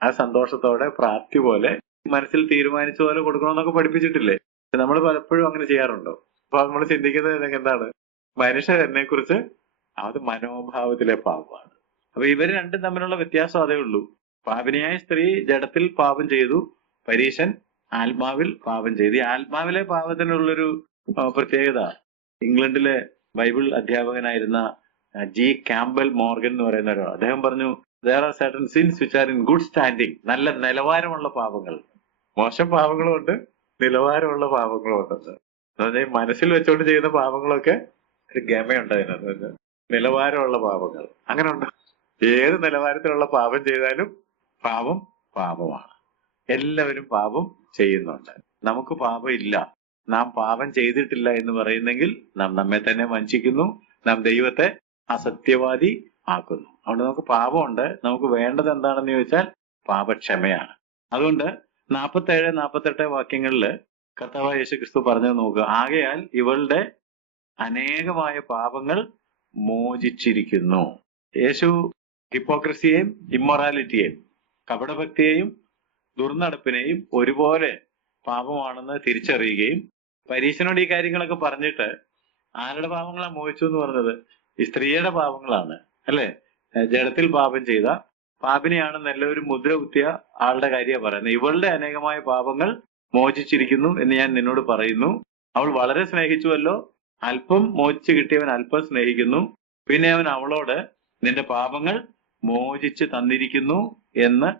ആ സന്തോഷത്തോടെ പ്രാപ്തി പോലെ മനസ്സിൽ തീരുമാനിച്ച പോലെ കൊടുക്കണമെന്നൊക്കെ പഠിപ്പിച്ചിട്ടില്ലേ? നമ്മൾ പലപ്പോഴും അങ്ങനെ ചെയ്യാറുണ്ടോ? അപ്പൊ നമ്മൾ ചിന്തിക്കുന്നത് എന്താണ്? മനുഷ്യരെന്നെ കുറിച്ച് അത് മനോഭാവത്തിലെ പാപമാണ്. അപ്പൊ ഇവര് രണ്ടും തമ്മിലുള്ള വ്യത്യാസം അതേ ഉള്ളൂ. പാപിനിയായ സ്ത്രീ ജഡത്തിൽ പാപം ചെയ്തു, പരീശൻ ആത്മാവിൽ പാപം ചെയ്തു. ഈ ആത്മാവിലെ പാപത്തിനുള്ളൊരു പ്രത്യേകത ഇംഗ്ലണ്ടിലെ ബൈബിൾ അധ്യാപകനായിരുന്ന ജി ക്യാമ്പൽ മോർഗൻ എന്ന് പറയുന്ന ഒരാൾ, അദ്ദേഹം പറഞ്ഞു, there are certain sins which are in good standing. നല്ല നിലവാരമുള്ള പാപങ്ങൾ. മോശം പാപങ്ങളും ഉണ്ട്, നിലവാരമുള്ള പാപങ്ങളും ഉണ്ടെന്ന്. അതായത് മനസ്സിൽ വെച്ചുകൊണ്ട് ചെയ്യുന്ന പാപങ്ങളൊക്കെ ഒരു ഗമയുണ്ട് അതിനകത്ത്. നിലവാരമുള്ള പാപങ്ങൾ അങ്ങനെ ഉണ്ട്. ഏത് നിലവാരത്തിലുള്ള പാപം ചെയ്താലും പാപം പാപമാണ്. എല്ലാവരും പാപം ചെയ്യുന്നുണ്ട്. നമുക്ക് പാപം ഇല്ല, നാം പാപം ചെയ്തിട്ടില്ല എന്ന് പറയുന്നെങ്കിൽ നാം നമ്മെ തന്നെ വഞ്ചിക്കുന്നു, നാം ദൈവത്തെ അസത്യവാദി ആക്കുന്നു. അതുകൊണ്ട് നമുക്ക് പാപമുണ്ട്. നമുക്ക് വേണ്ടത് എന്താണെന്ന് ചോദിച്ചാൽ പാപക്ഷമയാണ്. അതുകൊണ്ട് 47-48 വാക്യങ്ങളിൽ കർത്താവായ യേശുക്രിസ്തു പറഞ്ഞത് നോക്കുക. ആകയാൽ ഇവളുടെ അനേകമായ പാപങ്ങൾ മോചിച്ചിരിക്കുന്നു. യേശു ഹിപ്പോക്രസിയെയും ഇമ്മൊറാലിറ്റിയെയും കപടഭക്തിയെയും ദുർനടപ്പിനെയും ഒരുപോലെ പാപമാണെന്ന് തിരിച്ചറിയുകയും പരീശനോട് ഈ കാര്യങ്ങളൊക്കെ പറഞ്ഞിട്ട് ആരുടെ പാപങ്ങളാണ് മോചിച്ചു എന്ന് പറഞ്ഞത്? ഈ സ്ത്രീയുടെ പാപങ്ങളാണ്, അല്ലെ? ജഡത്തിൽ പാപം ചെയ്ത പാപിനെയാണെന്ന് എല്ലാവരും മുദ്ര കുത്തിയ ആളുടെ കാര്യമാണ് പറയുന്നത്. ഇവളുടെ അനേകമായ പാപങ്ങൾ മോചിച്ചിരിക്കുന്നു എന്ന് ഞാൻ നിന്നോട് പറയുന്നു. അവൾ വളരെ സ്നേഹിച്ചുവല്ലോ, അല്പം മോചിച്ച് കിട്ടിയവൻ അല്പം സ്നേഹിക്കുന്നു. പിന്നെ അവൻ അവളോട് നിന്റെ പാപങ്ങൾ മോചിച്ച് തന്നിരിക്കുന്നു എന്ന്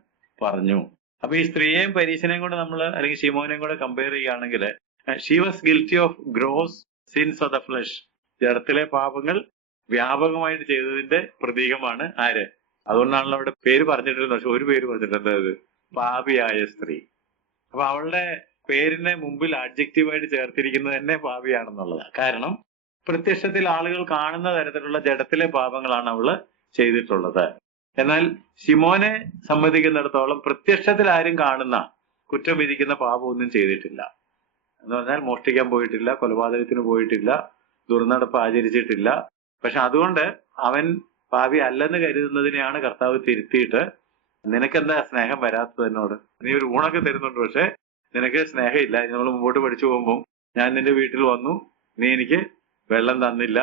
പറഞ്ഞു. അപ്പൊ ഈ സ്ത്രീയെയും പരീശനെയും കൂടെ നമ്മൾ, അല്ലെങ്കിൽ ശിമോനെയും കൂടെ കമ്പയർ ചെയ്യുകയാണെങ്കിൽ she was guilty of gross sins of the flesh. ജഡത്തിലെ പാപങ്ങൾ വ്യാപകമായിട്ട് ചെയ്തതിന്റെ പ്രതീകമാണ് ആര്? അതുകൊണ്ടാണല്ലോ അവിടെ പേര് പറഞ്ഞിട്ടില്ല, പക്ഷെ ഒരു പേര് പറഞ്ഞിട്ടുണ്ട്, അത് പാപിയായ സ്ത്രീ. അപ്പൊ അവളുടെ പേരിനെ മുമ്പിൽ ആഡ്ജക്റ്റീവായിട്ട് ചേർത്തിരിക്കുന്നത് തന്നെ പാപിയാണെന്നുള്ളതാണ്. കാരണം പ്രത്യക്ഷത്തിൽ ആളുകൾ കാണുന്ന തരത്തിലുള്ള ജഡത്തിലെ പാപങ്ങളാണ് അവള് ചെയ്തിട്ടുള്ളത്. എന്നാൽ ശിമോനെ സംബന്ധിക്കുന്നിടത്തോളം പ്രത്യക്ഷത്തിൽ ആരും കാണുന്ന കുറ്റം വിധിക്കുന്ന പാപമൊന്നും ചെയ്തിട്ടില്ല. എന്ന് പറഞ്ഞാൽ മോഷ്ടിക്കാൻ പോയിട്ടില്ല, കൊലപാതകത്തിന് പോയിട്ടില്ല, ദുർനടപ്പ് ആചരിച്ചിട്ടില്ല. പക്ഷെ അതുകൊണ്ട് അവൻ പാപി അല്ലെന്ന് കരുതുന്നതിനെയാണ് കർത്താവ് തിരുത്തിയിട്ട്, നിനക്കെന്താ സ്നേഹം വരാത്തത് എന്നോട്? നീ ഒരു ഊണൊക്കെ തരുന്നുണ്ട്, പക്ഷെ നിനക്ക് സ്നേഹമില്ല. നമ്മൾ മുമ്പോട്ട് പഠിച്ചു പോകുമ്പോൾ ഞാൻ നിന്റെ വീട്ടിൽ വന്നു, നീ എനിക്ക് വെള്ളം തന്നില്ല,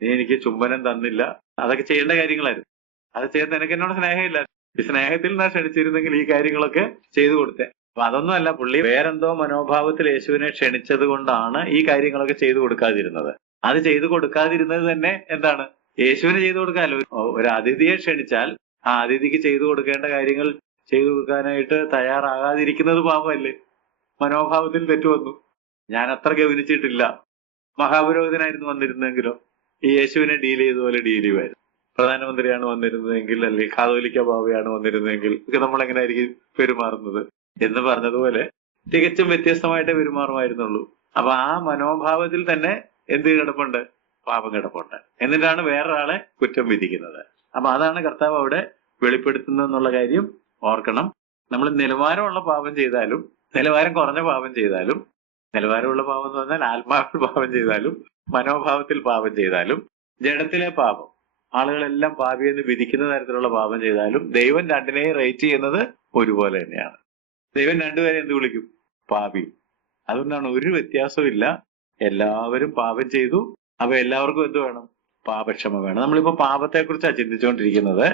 നീ എനിക്ക് ചുംബനം തന്നില്ല. അതൊക്കെ ചെയ്യേണ്ട കാര്യങ്ങളായിരുന്നു. അത് ചെയ്യാൻ നിനക്ക് എന്നോട് സ്നേഹമില്ല. ഈ സ്നേഹത്തിൽ ഞാൻ ക്ഷണിച്ചിരുന്നെങ്കിൽ ഈ കാര്യങ്ങളൊക്കെ ചെയ്തു കൊടുത്തേ. അപ്പൊ അതൊന്നും അല്ല, പുള്ളി വേറെന്തോ മനോഭാവത്തിൽ യേശുവിനെ ക്ഷണിച്ചത് കൊണ്ടാണ് ഈ കാര്യങ്ങളൊക്കെ ചെയ്തു കൊടുക്കാതിരുന്നത്. അത് ചെയ്തു കൊടുക്കാതിരുന്നത് തന്നെ എന്താണ്? യേശുവിന് ചെയ്തു കൊടുക്കാമല്ലോ. ഒരു അതിഥിയെ ക്ഷണിച്ചാൽ ആ അതിഥിക്ക് ചെയ്തു കൊടുക്കേണ്ട കാര്യങ്ങൾ ചെയ്തു കൊടുക്കാനായിട്ട് തയ്യാറാകാതിരിക്കുന്നത് പാപമല്ലേ? മനോഭാവത്തിൽ തെറ്റ് വന്നു. ഞാൻ അത്ര ഗവനിച്ചിട്ടില്ല. മഹാപുരോഹിതനായിരുന്നു വന്നിരുന്നെങ്കിലോ ഈ യേശുവിനെ ഡീൽ ചെയ്തതുപോലെ ഡീൽ ചെയ്യുമായിരുന്നു. പ്രധാനമന്ത്രിയാണ് വന്നിരുന്നതെങ്കിൽ, അല്ലെങ്കിൽ കാതോലിക്ക ബാബയാണ് വന്നിരുന്നതെങ്കിൽ ഒക്കെ നമ്മൾ എങ്ങനെയായിരിക്കും പെരുമാറുന്നത് എന്ന് പറഞ്ഞതുപോലെ തികച്ചും വ്യത്യസ്തമായിട്ടേ പെരുമാറുമായിരുന്നുള്ളൂ. അപ്പൊ ആ മനോഭാവത്തിൽ തന്നെ എന്ത് കിടപ്പുണ്ട്? പാപം കിടപ്പുണ്ട്. എന്നിട്ടാണ് വേറൊരാളെ കുറ്റം വിധിക്കുന്നത്. അപ്പൊ അതാണ് കർത്താവ് അവിടെ വെളിപ്പെടുത്തുന്നതെന്നുള്ള കാര്യം ഓർക്കണം. നമ്മൾ നിലവാരമുള്ള പാപം ചെയ്താലും നിലവാരം കുറഞ്ഞ പാപം ചെയ്താലും, നിലവാരമുള്ള പാപം എന്ന് പറഞ്ഞാൽ ആത്മാവിൽ പാപം ചെയ്താലും മനോഭാവത്തിൽ പാപം ചെയ്താലും, ജഡത്തിലെ പാപം ആളുകളെല്ലാം പാപിയെന്ന് വിധിക്കുന്ന തരത്തിലുള്ള പാപം ചെയ്താലും ദൈവം രണ്ടിനെയും റേറ്റ് ചെയ്യുന്നത് ഒരുപോലെ തന്നെയാണ്. ദൈവം രണ്ടുപേരെ എന്ത് വിളിക്കും? പാപി. അതുകൊണ്ടാണ് ഒരു വ്യത്യാസവും ഇല്ല. എല്ലാവരും പാപം ചെയ്തു. അപ്പൊ എല്ലാവർക്കും എന്ത് വേണം? പാപക്ഷമ വേണം. നമ്മളിപ്പോ പാപത്തെക്കുറിച്ചാണ് ചിന്തിച്ചുകൊണ്ടിരിക്കുന്നത്.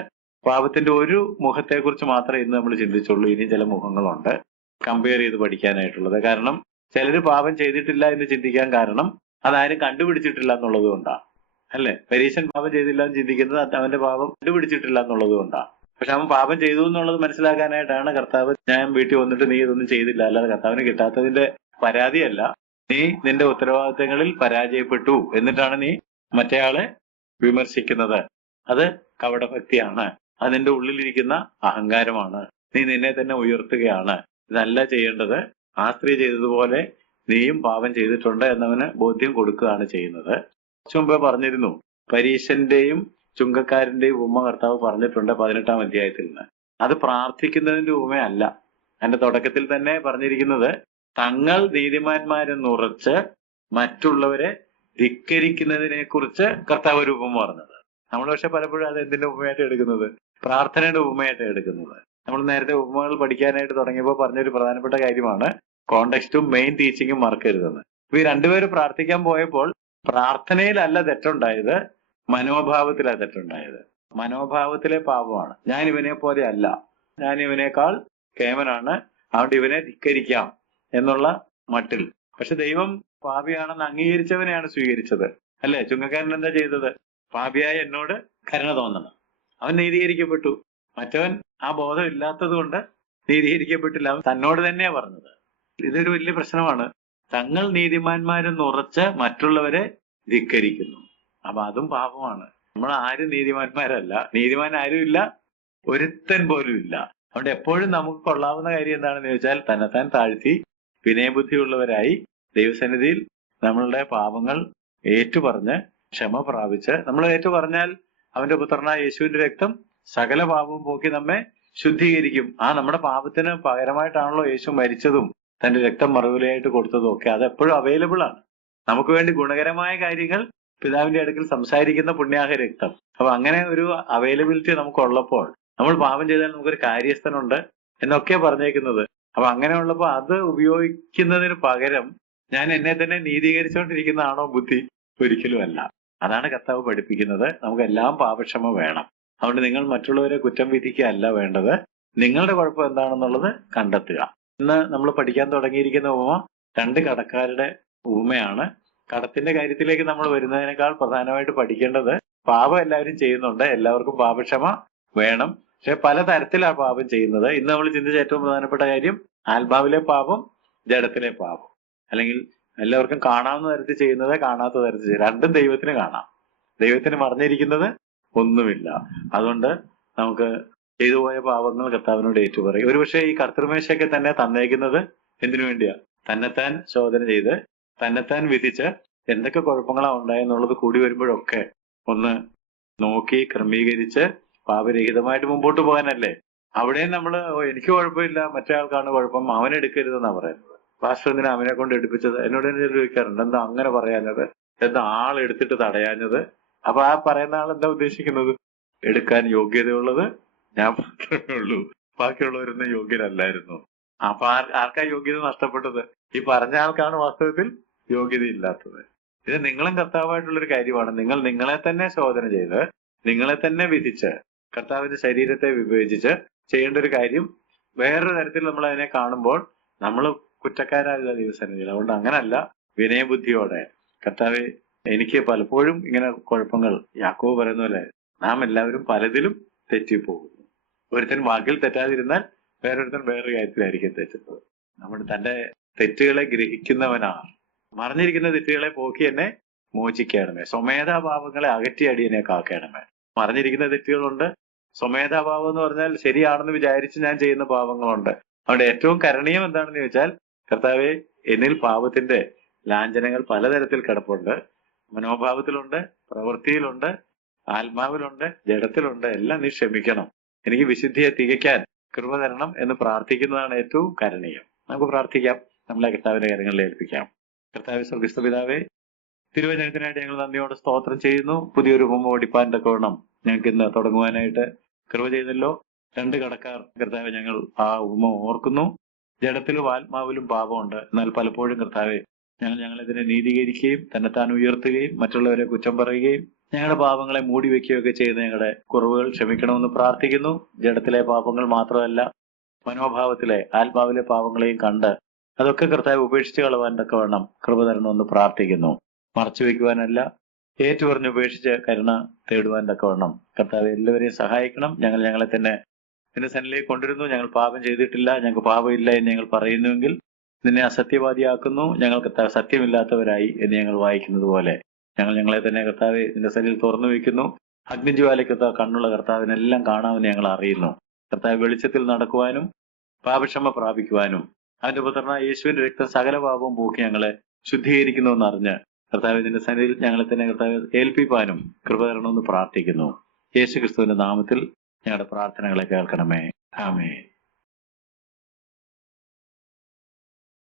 പാപത്തിന്റെ ഒരു മുഖത്തെക്കുറിച്ച് മാത്രമേ ഇന്ന് നമ്മൾ ചിന്തിച്ചുള്ളൂ. ഇനി ചില മുഖങ്ങളുണ്ട് കമ്പയർ ചെയ്ത് പഠിക്കാനായിട്ടുള്ളത്. കാരണം ചിലര് പാപം ചെയ്തിട്ടില്ല എന്ന് ചിന്തിക്കാൻ കാരണം അതാരും കണ്ടുപിടിച്ചിട്ടില്ല എന്നുള്ളത് കൊണ്ടാണ്. അല്ലെ? പരീശൻ പാപം ചെയ്തില്ല എന്ന് ചിന്തിക്കുന്നത് അവന്റെ പാപം കണ്ടുപിടിച്ചിട്ടില്ല എന്നുള്ളത് കൊണ്ടാണ്. പക്ഷെ അവൻ പാപം ചെയ്തു എന്നുള്ളത് മനസ്സിലാക്കാനായിട്ടാണ് കർത്താവ് ഞാൻ വീട്ടിൽ വന്നിട്ട് നീ ഇതൊന്നും ചെയ്തില്ല. അല്ലാതെ കർത്താവിന് കിട്ടാത്തതിന്റെ പരാതിയല്ല, നീ നിന്റെ ഉത്തരവാദിത്തങ്ങളിൽ പരാജയപ്പെട്ടു എന്നിട്ടാണ് നീ മറ്റേയാളെ വിമർശിക്കുന്നത്. അത് കപടഭക്തിയാണ്. അത് നിന്റെ ഉള്ളിലിരിക്കുന്ന അഹങ്കാരമാണ്. നീ നിന്നെ തന്നെ ഉയർത്തുകയാണ്. ഇതല്ല ചെയ്യേണ്ടത്. ആ സ്ത്രീ ചെയ്തതുപോലെ നീയും പാപം ചെയ്തിട്ടുണ്ട് എന്നവന് ബോധ്യം കൊടുക്കുകയാണ് ചെയ്യുന്നത്. കുറച്ചു മുമ്പേ പറഞ്ഞിരുന്നു, പരീശന്റെയും ചുങ്കക്കാരന്റെയും ഉപമ കർത്താവ് പറഞ്ഞിട്ടുണ്ട് 18-ാം അധ്യായത്തിൽ നിന്ന്. അത് പ്രാർത്ഥിക്കുന്നതിന്റെ ഉപമയല്ല. അതിന്റെ തുടക്കത്തിൽ തന്നെ പറഞ്ഞിരിക്കുന്നത് തങ്ങൾ നീതിമാന്മാരെന്നുറച്ച് മറ്റുള്ളവരെ ധിക്കരിക്കുന്നതിനെ കുറിച്ച് കർത്താവ് ഒരു ഉപമ പറഞ്ഞത്. നമ്മൾ പക്ഷെ പലപ്പോഴും അത് എന്തിന്റെ ഉപമയായിട്ട് എടുക്കുന്നത്? പ്രാർത്ഥനയുടെ ഉപമയായിട്ട് എടുക്കുന്നത്. നമ്മൾ നേരത്തെ ഉപമകൾ പഠിക്കാനായിട്ട് തുടങ്ങിയപ്പോൾ പറഞ്ഞൊരു പ്രധാനപ്പെട്ട കാര്യമാണ് കോണ്ടെക്സ്റ്റും മെയിൻ ടീച്ചിങ്ങും മറക്കരുതെന്ന്. അപ്പൊ ഈ രണ്ടുപേരും പ്രാർത്ഥിക്കാൻ പോയപ്പോൾ പ്രാർത്ഥനയിലല്ല തെറ്റുണ്ടായത്, മനോഭാവത്തിലാണ് തെറ്റുണ്ടായത്. മനോഭാവത്തിലെ പാപമാണ്. ഞാൻ ഇവനെ പോലെ അല്ല, ഞാൻ ഇവനേക്കാൾ കേമനാണ്, അതുകൊണ്ട് ഇവനെ ധിക്കരിക്കാം എന്നുള്ള മട്ടിൽ. പക്ഷെ ദൈവം പാപിയാണെന്ന് അംഗീകരിച്ചവനെയാണ് സ്വീകരിച്ചത്. അല്ലെ? ചുങ്കക്കാരൻ എന്താ ചെയ്തത്? പാപിയായ എന്നോട് കരുണ തോന്നണം. അവൻ നീതീകരിക്കപ്പെട്ടു. മറ്റവൻ ആ ബോധം ഇല്ലാത്തത് കൊണ്ട് നീതീകരിക്കപ്പെട്ടില്ല. അവൻ തന്നോട് തന്നെയാ പറഞ്ഞത്. ഇതൊരു വലിയ പ്രശ്നമാണ്. തങ്ങൾ നീതിമാന്മാരെന്ന് ഉറച്ച് മറ്റുള്ളവരെ ധിക്കരിക്കുന്നു. അപ്പൊ അതും പാപമാണ്. നമ്മൾ ആരും നീതിമാന്മാരല്ല. നീതിമാൻ ആരും ഇല്ല, ഒരുത്തൻ പോലും ഇല്ല. അതുകൊണ്ട് എപ്പോഴും നമുക്ക് കൊള്ളാവുന്ന കാര്യം എന്താണെന്ന് ചോദിച്ചാൽ തന്നെത്താൻ താഴ്ത്തി വിനയബുദ്ധിയുള്ളവരായി ദൈവസന്നിധിയിൽ നമ്മളുടെ പാപങ്ങൾ ഏറ്റുപറഞ്ഞ് ക്ഷമ പ്രാപിച്ച്, നമ്മൾ ഏറ്റുപറഞ്ഞാൽ അവന്റെ പുത്രനായ യേശുവിന്റെ രക്തം സകല പാപവും പോക്കി നമ്മെ ശുദ്ധീകരിക്കും. നമ്മുടെ പാപത്തിന് പകരമായിട്ടാണല്ലോ യേശു മരിച്ചതും തന്റെ രക്തം മറുവിലയായിട്ട് കൊടുത്തതും ഒക്കെ. അത് എപ്പോഴും അവൈലബിൾ ആണ്. നമുക്ക് വേണ്ടി ഗുണകരമായ കാര്യങ്ങൾ പിതാവിന്റെ അടുക്കൽ സംസാരിക്കുന്ന പുണ്യാഹ രക്തം. അപ്പൊ അങ്ങനെ ഒരു അവൈലബിലിറ്റി നമുക്കുള്ളപ്പോൾ നമ്മൾ പാപം ചെയ്താൽ നമുക്കൊരു കാര്യസ്ഥനുണ്ട് എന്നൊക്കെ പറഞ്ഞേക്കുന്നത്. അപ്പൊ അങ്ങനെയുള്ളപ്പോ അത് ഉപയോഗിക്കുന്നതിന് പകരം ഞാൻ എന്നെ തന്നെ നീതീകരിച്ചുകൊണ്ടിരിക്കുന്നതാണോ ബുദ്ധി? ഒരിക്കലും അല്ല. അതാണ് കർത്താവ് പഠിപ്പിക്കുന്നത്. നമുക്കെല്ലാം പാപക്ഷമ വേണം. അതുകൊണ്ട് നിങ്ങൾ മറ്റുള്ളവരെ കുറ്റം വിധിക്കുകയല്ല വേണ്ടത്, നിങ്ങളുടെ കുഴപ്പം എന്താണെന്നുള്ളത് കണ്ടെത്തുക. ഇന്ന് നമ്മൾ പഠിക്കാൻ തുടങ്ങിയിരിക്കുന്ന ഉപമ 2 കടക്കാരുടെ ഉപമയാണ്. കടത്തിന്റെ കാര്യത്തിലേക്ക് നമ്മൾ വരുന്നതിനേക്കാൾ പ്രധാനമായിട്ട് പഠിക്കേണ്ടത് പാപം എല്ലാവരും ചെയ്യുന്നുണ്ട്, എല്ലാവർക്കും പാപക്ഷമ വേണം. പക്ഷെ പല തരത്തിലാണ് പാപം ചെയ്യുന്നത്. ഇന്ന് നമ്മൾ ചിന്തിച്ച ഏറ്റവും പ്രധാനപ്പെട്ട കാര്യം ആത്മാവിലെ പാപം, ജഡത്തിലെ പാപം. അല്ലെങ്കിൽ എല്ലാവർക്കും കാണാവുന്ന തരത്തിൽ ചെയ്യുന്നത്, കാണാത്ത തരത്തിൽ ചെയ്യുന്നത്. രണ്ടും ദൈവത്തിന് കാണാം. ദൈവത്തിന് മറഞ്ഞിരിക്കുന്നത് ഒന്നുമില്ല. അതുകൊണ്ട് നമുക്ക് ചെയ്തു പോയ പാപങ്ങൾ കർത്താവിനോട് ഏറ്റുപറയും. ഒരുപക്ഷെ ഈ കർത്തൃമേശയൊക്കെ തന്നെ തന്നേക്കുന്നത് എന്തിനു വേണ്ടിയാ? തന്നെത്താൻ ശോധന ചെയ്ത് തന്നെത്താൻ വിധിച്ച് എന്തൊക്കെ കുഴപ്പങ്ങളാ ഉണ്ടായെന്നുള്ളത് കൂടി വരുമ്പോഴൊക്കെ ഒന്ന് നോക്കി ക്രമീകരിച്ച് പാപരഹിതമായിട്ട് മുമ്പോട്ട് പോകാനല്ലേ. അവിടെയും നമ്മള് എനിക്ക് കുഴപ്പമില്ല, മറ്റേ ആൾക്കാണ് കുഴപ്പം, അവനെടുക്കരുതെന്നാ പറയുന്നത്. പാസ്റ്റർ എന്തിനാ അവനെ കൊണ്ട് എടുപ്പിച്ചത്? എന്നോട് തന്നെ ചോദിക്കാറുണ്ട്, എന്താ അങ്ങനെ പറയാഞ്ഞത്, എന്താ ആളെടുത്തിട്ട് തടയാഞ്ഞത്? അപ്പൊ ആ പറയുന്ന ആൾ എന്താ ഉദ്ദേശിക്കുന്നത്? എടുക്കാൻ യോഗ്യതയുള്ളത് ഞാൻ മാത്രമേ ഉള്ളൂ, ബാക്കിയുള്ളവരൊന്നും യോഗ്യരല്ലായിരുന്നു. അപ്പൊ ആർക്കാ യോഗ്യത നഷ്ടപ്പെട്ടത്? ഈ പറഞ്ഞ ആൾക്കാണ് വാസ്തവത്തിൽ യോഗ്യതയില്ലാത്തത്. ഇത് നിങ്ങളും കർത്താവായിട്ടുള്ളൊരു കാര്യമാണ്. നിങ്ങൾ നിങ്ങളെ തന്നെ ശോധന ചെയ്ത് നിങ്ങളെ തന്നെ വിധിച്ച് കർത്താവിന്റെ ശരീരത്തെ വിഭജിച്ച് ചെയ്യേണ്ട ഒരു കാര്യം. വേറൊരു തരത്തിൽ നമ്മൾ അതിനെ കാണുമ്പോൾ നമ്മൾ കുറ്റക്കാരാകുക ദൈവസന്നിധിയിൽ. അതുകൊണ്ട് അങ്ങനല്ല, വിനയബുദ്ധിയോടെ കർത്താവെ, എനിക്ക് പലപ്പോഴും ഇങ്ങനെ കുഴപ്പങ്ങൾ, യാക്കോബ് പറയുന്ന പോലെ നാം എല്ലാവരും പലതിലും തെറ്റിപ്പോകുന്നു. ഒരുത്തൻ വാക്കിൽ തെറ്റാതിരുന്നാൽ വേറൊരുത്തൻ വേറൊരു കാര്യത്തിലായിരിക്കും തെറ്റുന്നത്. നമ്മുടെ തന്റെ തെറ്റുകളെ ഗ്രഹിക്കുന്നവനാർ. മറഞ്ഞിരിക്കുന്ന തെറ്റുകളെ പോക്കി എന്നെ മോചിക്കണമേ. സ്വമേധാഭാവങ്ങളെ അകറ്റി അടിയനെ കാക്കണമേ. മറഞ്ഞിരിക്കുന്ന തെറ്റുകളുണ്ട്. സ്വമേധാഭാവം എന്ന് പറഞ്ഞാൽ ശരിയാണെന്ന് വിചാരിച്ച് ഞാൻ ചെയ്യുന്ന പാപങ്ങളുണ്ട്. അവിടെ ഏറ്റവും കരണീയം എന്താണെന്ന് ചോദിച്ചാൽ, കർത്താവെ, എന്നിൽ പാപത്തിന്റെ ലാഞ്ചനങ്ങൾ പലതരത്തിൽ കിടപ്പുണ്ട്. മനോഭാവത്തിലുണ്ട്, പ്രവൃത്തിയിലുണ്ട്, ആത്മാവിലുണ്ട്, ജഡത്തിലുണ്ട്. എല്ലാം നീ ക്ഷമിക്കണം. എനിക്ക് വിശുദ്ധിയെ തികയ്ക്കാൻ കൃപ തരണം എന്ന് പ്രാർത്ഥിക്കുന്നതാണ് ഏറ്റവും കരണീയം. നമുക്ക് പ്രാർത്ഥിക്കാം. നമ്മളെ കർത്താവിന്റെ കാര്യങ്ങളിൽ ഏൽപ്പിക്കാം. കർത്താവെ, സ്വർഗ്ഗസ്ഥ പിതാവേ, തിരുവചനത്തിനായിട്ട് ഞങ്ങൾ നന്ദിയോടെ സ്തോത്രം ചെയ്യുന്നു. പുതിയൊരു ഉപമ പഠിപ്പാൻ തക്കവണ്ണം ഞങ്ങൾക്ക് ഇന്ന് തുടങ്ങുവാനായിട്ട് കൃപ ചെയ്തല്ലോ. 2 കടക്കാർ, കർത്താവെ, ഞങ്ങൾ ആ ഉപമ ഓർക്കുന്നു. ജഡത്തിലും ആത്മാവിലും പാപമുണ്ട്. എന്നാൽ പലപ്പോഴും കർത്താവെ, ഞങ്ങളിതിനെ നീതീകരിക്കുകയും തന്നെത്താൻ ഉയർത്തുകയും മറ്റുള്ളവരെ കുറ്റം പറയുകയും ഞങ്ങളുടെ പാപങ്ങളെ മൂടി വെക്കുകയൊക്കെ ചെയ്യുന്ന ഞങ്ങളുടെ കുറവുകൾ ക്ഷമിക്കണമെന്ന് പ്രാർത്ഥിക്കുന്നു. ജഡത്തിലെ പാപങ്ങൾ മാത്രമല്ല, മനോഭാവത്തിലെ, ആത്മാവിലെ പാപങ്ങളെയും കണ്ട് അതൊക്കെ കർത്താവ് ഉപേക്ഷിച്ച് കളവാൻ തക്കവണ്ണം കൃപ തരണമെന്ന് പ്രാർത്ഥിക്കുന്നു. മറച്ചു വെക്കുവാനല്ല, ഏറ്റുപറഞ്ഞ് ഉപേക്ഷിച്ച് കരുണ തേടുവാൻ തക്കവണ്ണം കർത്താവ് എല്ലാവരെയും സഹായിക്കണം. ഞങ്ങളെ തന്നെ നിന്റെ സന്നിധിയിലേക്ക് കൊണ്ടുവരുന്നു. ഞങ്ങൾ പാപം ചെയ്തിട്ടില്ല, ഞങ്ങൾക്ക് പാപമില്ല എന്ന് ഞങ്ങൾ പറയുന്നുവെങ്കിൽ നിന്നെ അസത്യവാദിയാക്കുന്നു. ഞങ്ങൾക്ക് സത്യമില്ലാത്തവരായി എന്ന് ഞങ്ങൾ വായിക്കുന്നത് പോലെ ഞങ്ങളെ തന്നെ കർത്താവ് നിന്റെ സന്നിധിയിൽ തുറന്നു വയ്ക്കുന്നു. അഗ്നിജ്വാലയ്ക്കൊത്ത കണ്ണുള്ള കർത്താവിനെല്ലാം കാണാമെന്ന് ഞങ്ങൾ അറിയുന്നു. കർത്താവ് വെളിച്ചത്തിൽ നടക്കുവാനും പാപക്ഷമ പ്രാപിക്കുവാനും അവന്റെ പുത്രനായ യേശുവിന്റെ രക്തം സകല പാപവും പോക്കി ഞങ്ങളെ ശുദ്ധീകരിക്കുന്നു എന്നറിഞ്ഞ് കർത്താവ് നിന്റെ സന്നിധിയിൽ ഞങ്ങളെ തന്നെ കർത്താവ് ഏൽപ്പിപ്പാനും കൃപ തരണമെന്ന് പ്രാർത്ഥിക്കുന്നു. യേശു ക്രിസ്തുവിന്റെ നാമത്തിൽ ഞങ്ങളുടെ പ്രാർത്ഥനകളെ കേൾക്കണമേ. ആമേൻ.